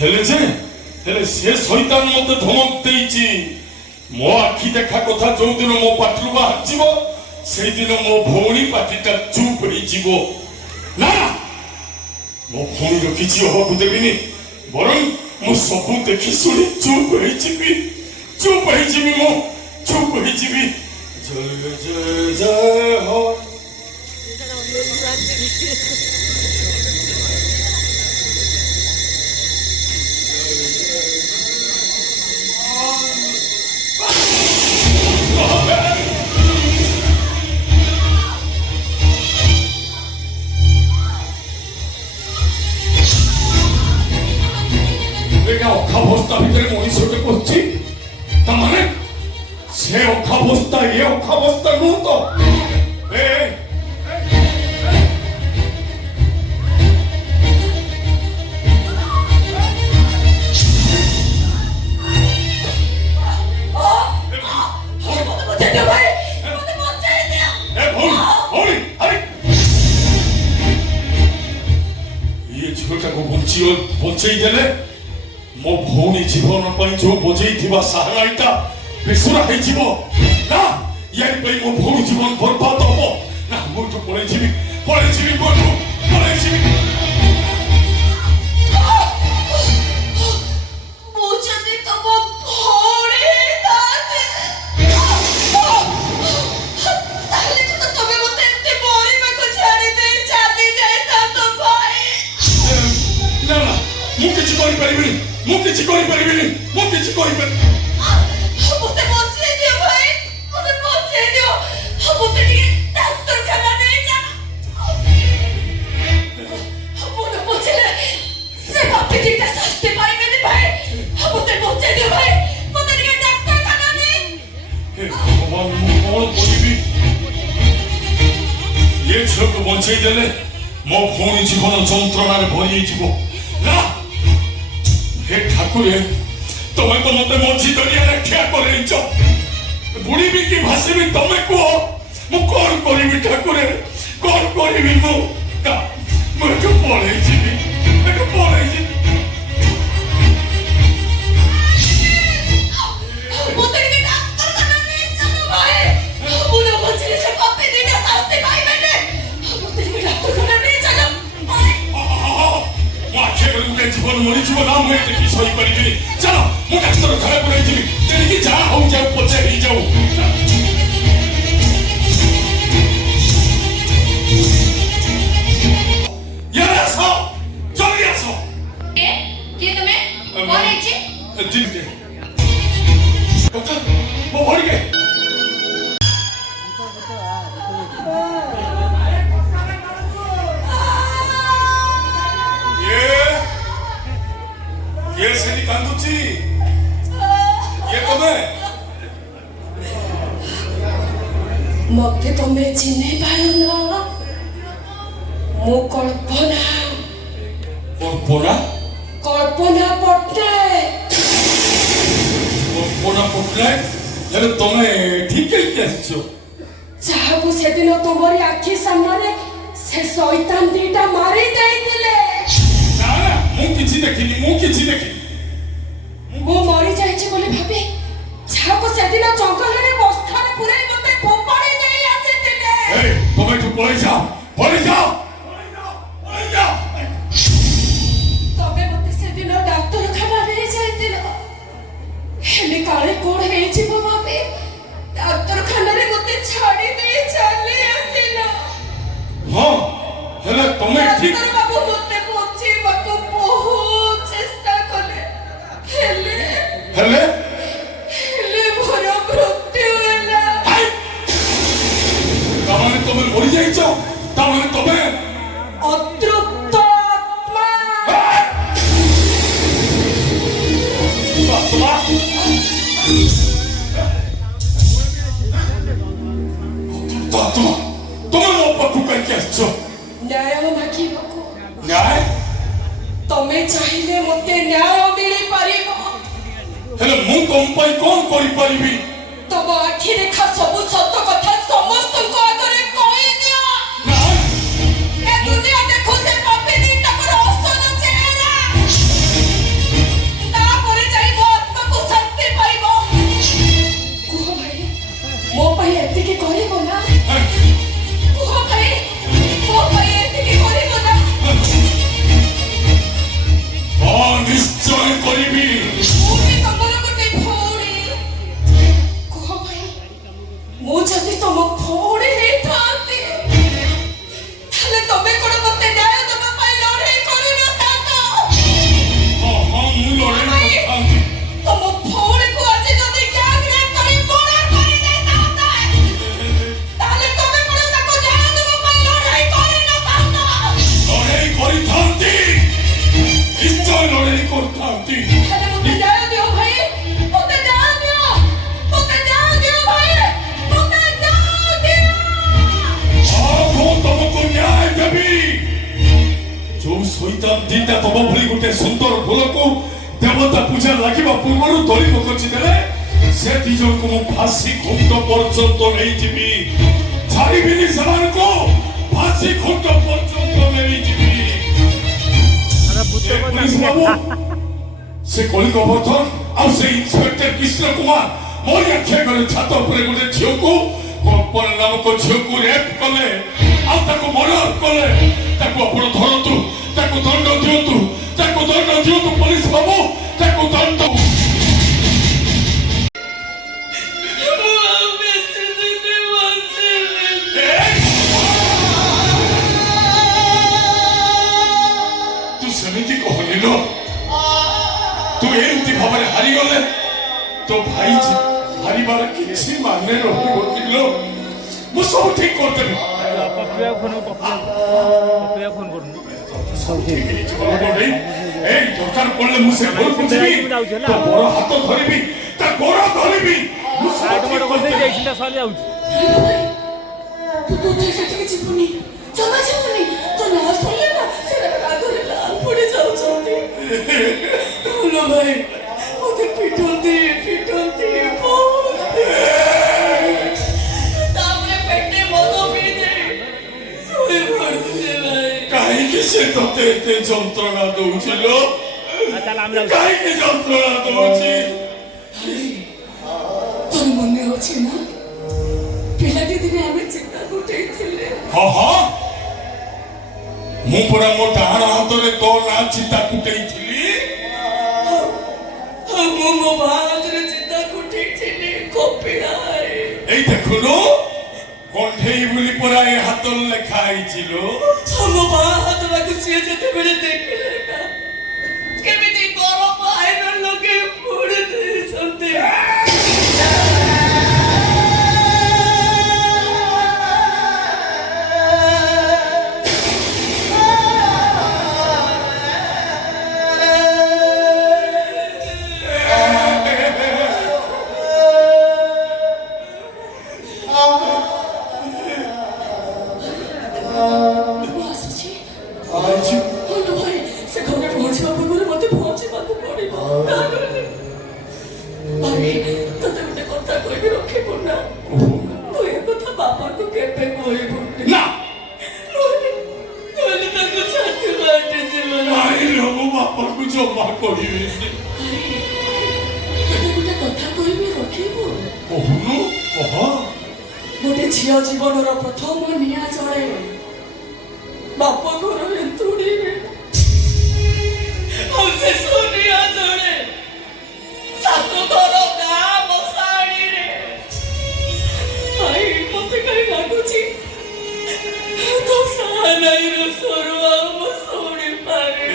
हेले से शैतान मते धमक देइची मो आखि देखा कथा जो दिन मो पाटलु बाहर जीवो से दिन मो भौणी पाटीटा चुप होई जीवो ना मो भौणी रो किछि होबो देबिनी बरं मो सबु देखि सुनी चुप होई जीवी चुप होई जीवी मो चुप होई जीवी जय जय जय हो অখাবস্থা ভিতরে মনুষ্যকে করছি তার মানে সে অখাবস্থা এ অখাবস্থা নু তো ମୋତେ ବଞ୍ଚେଇ ଦିଅ ଭାଇ, ମୋତେ ବଞ୍ଚେଇ ଦିଅ। ଇଏ ଝିଅଟାକୁ ବଞ୍ଚେଇ ଦେଲେ ମୋ ଭଉଣୀ ଜୀବନ ପାଇଁ ଯୋଉ ବଜେଇଥିବା ସାହାନାଇଟା ବେସୁରା ହେଇଯିବ ନା, ୟାରି ପାଇଁ ମୋ ଭଉଣୀ ଜୀବନ ବର୍ବାଦ ହବ ନା, ମୁଁ ଏଠୁ ପଳେଇଯିବି ମୋଠୁ ପଳେଇଯିବି। ମୁଁ ଯଦି ତମ ଭଉଣୀ ହେଇଥାନ୍ତି, ତାହେଲେ ତ ତମେ ମୋତେ ଏମିତି ମରିବାକୁ ଛାଡ଼ି ଦେଇ ଚାଲି ଯାଇଥାନ୍ତ ଭାଇ। ନା ନା, ମୁଁ କିଛି କରିପାରିବିନି, ମୁଁ କିଛି କରିପାରିବିନି। ମୋତେ ବଞ୍ଚେଇ ଦିଅ ଭାଇ, ମୋତେ ବଞ୍ଚେଇ ଦିଅ। ମୋତେ ଟିକେ ଡାକ୍ତରଖାନା ନେଇଯା। ମୁଁ ନ ବଞ୍ଚିଲେ ସେ ବାପି ଦିଟା ଶାସ୍ତି ପାଇବେନି ଭାଇ। ମୋତେ ବଞ୍ଚେଇ ଦିଅ ଭାଇ, ମୋତେ ଟିକେ ଡାକ୍ତରଖାନା ନେଇ। ହେ ଭଗବାନ, ମୁଁ କଣ କରିବି? ଏ ଝିଅକୁ ବଞ୍ଚେଇ ଦେଲେ ମୋ ଭଉଣୀ ଜୀବନ ଯନ୍ତ୍ରଣାରେ ଭରି ହେଇଯିବ ନା। ହେ ଠାକୁରେ, ତମେ ତ ମତେ ମଝି ଦରିଆରେ ଠିଆ କରେଇଛ, ବୁଡ଼ିବି କି ଭାସିବି ତମେ କୁହ। ମୁଁ କଣ କରିବି ଠାକୁରେ, କଣ କରିବି? ମୁଁ ଏଠୁ ପଳେଇଯିବି। ମୋତେ ଟିକେ ଡାକ୍ତରଖାନା ନେଇ ଚାଲ ଭାଇ। ମୁଁ ନ ବଞ୍ଚିଲେ ସେ ବାପି ଦିଟା ଶାସ୍ତି ପାଇବେନି। ମୋତେ ଟିକେ ଡାକ୍ତରଖାନା ନେଇ ଚାଲ ଭାଇ। ମୋ ଆଖି ଆଗରେ ଗୋଟେ ଜୀବନ ମରିଯିବ ନା, ମୁଁ ଏତେ କି ସହିପାରିବିନି। ଚାଲ, ମୁଁ ଡାକ୍ତରଖାନାକୁ ନେଇଯିବି। ତେଣିକି ଯାହା ହଉ ଯାଉ, ପଛେ ହେଇଯାଉ। ଇଆଡ଼େ ଆସ, ଜଲ୍ଦି ଆସ। କିଏ ତମେ? କଣ ହେଇଛି? ମୋ ଭଉଣୀକେ କିଏ ସେଠି କାନ୍ଦୁଛି? କିଏ ତମେ? ମୋତେ ତମେ ଚିହ୍ନି ପାରୁନ? ମୁଁ କଳ୍ପନା ପଟ୍ଟନାୟକ। କଳ୍ପନା ପଟ୍ଟନାୟକ? ହେଲେ ତମେ ଠିକ ହେଇକି ଆସିଛ? ଯାହାକୁ ସେଦିନ ତୁମରି ଆଖି ସାମ୍ନାରେ ସେ ଶୈତାନ ଦିଟା ମାରି ଦେଇଥିଲେ। ନା ନା, ମୁଁ କିଛି ଦେଖିନି। ମୁଁ ମରି ଯାଇଛି ବୋଲି ଭାବି ଯାହାକୁ ସେଦିନ ଜଙ୍ଗଲରେ ବସ୍ତାରେ ପୁରାଇ ମୋତେ ଫୋପାଡ଼ି ଦେଇ ଆସିଥିଲେ। ତମେ ଏଠୁ ପଳେଇଯାଅ। ତମେ ମୋତେ ସେଦିନ ଡାକ୍ତରଖାନା ନେଇ ଯାଇଥିଲ, ହେଲେ କାଳେ କଣ ହେଇଯିବ ଭାବି ଡାକ୍ତରଖାନାରେ ମୋତେ ଛାଡ଼ି ଦେଇ ଚାଲି ଆସିଲ। ହଁ, ହେଲେ ତମେ ଠିକ। ଡାକ୍ତର ବାବୁ ମୋତେ ବଞ୍ଚେଇବାକୁ ବହୁତ ଚେଷ୍ଟା କଲେ, ହେଲେ ମୋର ମୃତ୍ୟୁ ହେଲା। ତାମାନେ ତମେ ମରିଯାଇଛ? ତାମାନେ ତମେ ଅତୃପ୍ତ ଆତ୍ମା। ତମେ ମୋ ପାଖକୁ କାହିଁକି ଆସିଛ? ନ୍ୟାୟ ମାଗିବାକୁ। ନ୍ୟାୟ? ତମେ ଚାହିଁଲେ ମୋତେ ନ୍ୟାୟ ମିଳିପାରିବ। ହେଲେ ମୁଁ ତମ ପାଇଁ କଣ କରିପାରିବି? ତମ ଆଖି ଦେଖା ସବୁ ସତ କଥା ସମସ୍ତଙ୍କ ଆଗରେ କହିଦିଅ। ଏ ଦୁନିଆ ଦେଖୁ ସେ ବାପି ଦିଟାଙ୍କର ଅସଲ ଚେହେରା। ତାପରେ ଯାଇ ମୋ ଆତ୍ମାକୁ ଶାନ୍ତି ପାଇବ। କୁହ ଭାଇ, ମୋ ପାଇଁ ଏତିକି କରିବ ନା? କୁହ ଭାଇ, ମୋ ପାଇଁ ଏତିକି କରିବ ନା? ହଁ, ନିଶ୍ଚୟ କରିବି। ମୁଁ ବି ତମର ଗୋଟେ ଭଉଣୀ। କୁହ ଭାଇ, ମୁଁ ଯଦି ତମ ଭଉଣୀ ହେଇଥାନ୍ତି, ତାହେଲେ ତମେ କଣ ମୋତେ ନ୍ୟାୟ ଦେବା ପାଇଁ ଲଢ଼େଇ କରିନଥାନ୍ତ? ହଁ, ମୁଁ ଲଢ଼େଇ କରିଥାନ୍ତି। ତମ ଭଉଣୀକୁ ଆଜି ଯଦି ଗ୍ୟାଙ୍ଗରେପ୍ କରି ବୁଣା କରିଦେଇଥାନ୍ତେ, ତାହେଲେ ତମେ କଣ ତାକୁ ନ୍ୟାୟ ଦେବା ପାଇଁ ଲଢ଼େଇ କରିନଥାନ୍ତ? ଲଢ଼େଇ କରିଥାନ୍ତି, ନିଶ୍ଚୟ ଲଢ଼େଇ କରିଥାନ୍ତି। ହେଲେ ମୋତେ ନ୍ୟାୟ ଦିଅ ଭାଇ, ମୋତେ ନ୍ୟାୟ ଦିଅ ଭାଇ, ମୋତେ ନ୍ୟାୟ ଦିଅ। ଦିଟା ତମ ଭଳି ଗୋଟେ ସୁନ୍ଦର ଫୁଲକୁ ଦେବତା ପୂଜା ଲାଗିବା ପୂର୍ବରୁ ଧରି ପକଛି ଦେଲେ ସେ ଦି ଜଣକୁ ମୁଁ ଫାଶୀ ଖୁଣ୍ଟ ପର୍ଯ୍ୟନ୍ତ ନେଇଯିବି ଛାଡ଼ିବିନି ସେମାନଙ୍କୁ ଫାଶୀ ଖୁଣ୍ଟ ପର୍ଯ୍ୟନ୍ତ ନେଇଯିବି ପୋଲିସ ବାବୁ ସେ କଳିକ ବର୍ଦ୍ଧନ ଆଉ ସେ ଇନ୍ସପେକ୍ଟର କୃଷ୍ଣ କୁମାର ମୋରି ଆଖି ଆଗରେ ଛାତ ଉପରେ ଗୋଟେ ଝିଅକୁ କଳ୍ପନା ନାମକ ଝିଅକୁ ରେପ୍ କଲେ ଆଉ ତାକୁ ମର୍ଡର କଲେ ତାକୁ ଆପଣ ଧରନ୍ତୁ ତାକୁ ଦଣ୍ଡ ଦିଅନ୍ତୁ ପୋଲିସ ବାବୁ ତାକୁ ଦଣ୍ଡ ତୁ ସେମିତି କହନି ଲୋ ତୁ ଏମିତି ଭାବରେ ହାରିଗଲେ ତୋ ଭାଇ ହାରିବାର କିଛି ମାନେ ରହିବନି ଲୋ ମୁଁ ସବୁ ଠିକ କରିଦେବି এই দরকার পড়লে ମୁଁ ସେ ଘରକୁ ଯିବି ତା ବড় ହାତ ଧରିବି ତା ଗୋଡ଼ ଧରିବି ମୁଁ ତୁ କୋଉଠି ସେଠିକି ଯିବୁନି ଜମା ଯିବୁନି ତ ନା ଶୁଣିଲେ ନା ସେ ରାଗରେ ଲାଲ ପଡି ଯାଉଛନ୍ତି ଲୋ ଭାଇ ମତେ ପିଟନ୍ତି ତାପରେ ପେଟେ ମଦ ପିଇଦେ ଶୋଇ ପଡୁଛି ଭାଇ କାହିଁକି ସେ ତତେ ଏତେ ଯନ୍ତ୍ରଣା ଦଉଛି ଲୋ କାହିଁକି ଯନ୍ତ୍ରଣା ଦଉଛି ତୋର ମନେ ଅଛି ନା ପିଲାଟି ଦିନେ ଆମେ ଚିତା କୁଟେଇଥିଲେ ହଁ ମୁଁ ପରା ମୋ ଡାହାଣ ହାତରେ ତୋ ନା ଚିତା କୁଟେଇଥିଲି ମୁଁ ମୋ ବାହାରେ ଚିତା କୁଟେଇଥିଲି କପିଳାଏ এই দেখুনো কণ্ঠেই বুলি পরা এই হাতল লেখা হয়েছিল ମୋ ବାହା ହାତଟାକୁ ସିଏ ଯେତେବେଳେ ଦେଖିଲେ ନା କେମିତି ଗରମ ଆଇରନ୍ ଲଗେଇ ପୋଡ଼ି ଦେଇଛନ୍ତି ଗୋଟେ ଝିଅ ଜୀବନର ପ୍ରଥମ ନିଆଁ ଜଳେ ବାପ ଘର ଏନ୍ତୁଡ଼ିରେ ଆଉ ଶେଷ ନିଆଁ ଜଳେ ଶାଶୁ ଘର ଗାଁ ମଶାଣିରେ ଭାଇ ମତେ କାହିଁ ଲାଗୁଛି ତୋ ସାହାନାଇର ସ୍ୱର ଆଉ ମୁଁ ଶୁଣିପାରେ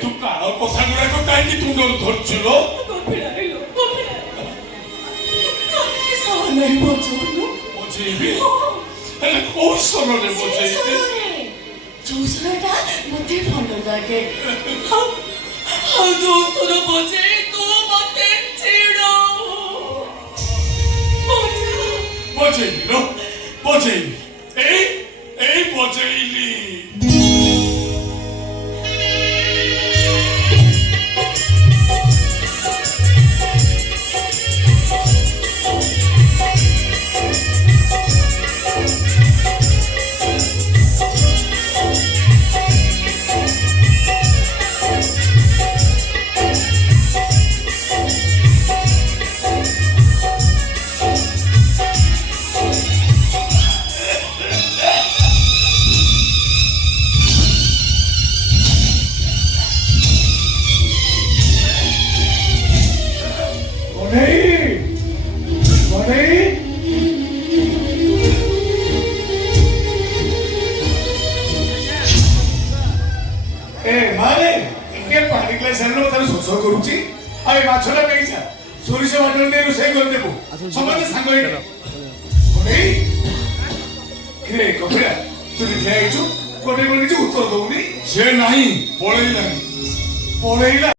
ତୁ କାଳ କଥା ଗୁଡାକ କାହିଁକି ତୁଣ୍ଡରୁ ଧରୁଛୁ ଲୋ ସାହାନାଇ ବଚଉନୁ ବଚେଇବି ହେଲେ କୋଉ ସ୍ୱରରେ ବଚେଇବି ଯୋଉ ସ୍ୱରଟା ମତେ ଭଲ ଲାଗେ ଆଉ ଯୋଉ ସ୍ୱର ବଜେଇ ତୁ ମତେ ଚିଡ଼ ବଜେଇବି ଲୋ ବଜେଇବି এই বজেইলি ମାଛଟା ନେଇଯା ସୋରିଷ ବାଟରେ ନେଇ ରୋଷେଇ କରିଦେବୁ ସମସ୍ତେ ସାଙ୍ଗ ହେଇକି କପିଳା ତୁ ଠିଆ ହେଇଛୁ କୋଟେ ଉତ୍ତର ଦଉନି ସେ ନାହିଁ ପଳେଇଲାନି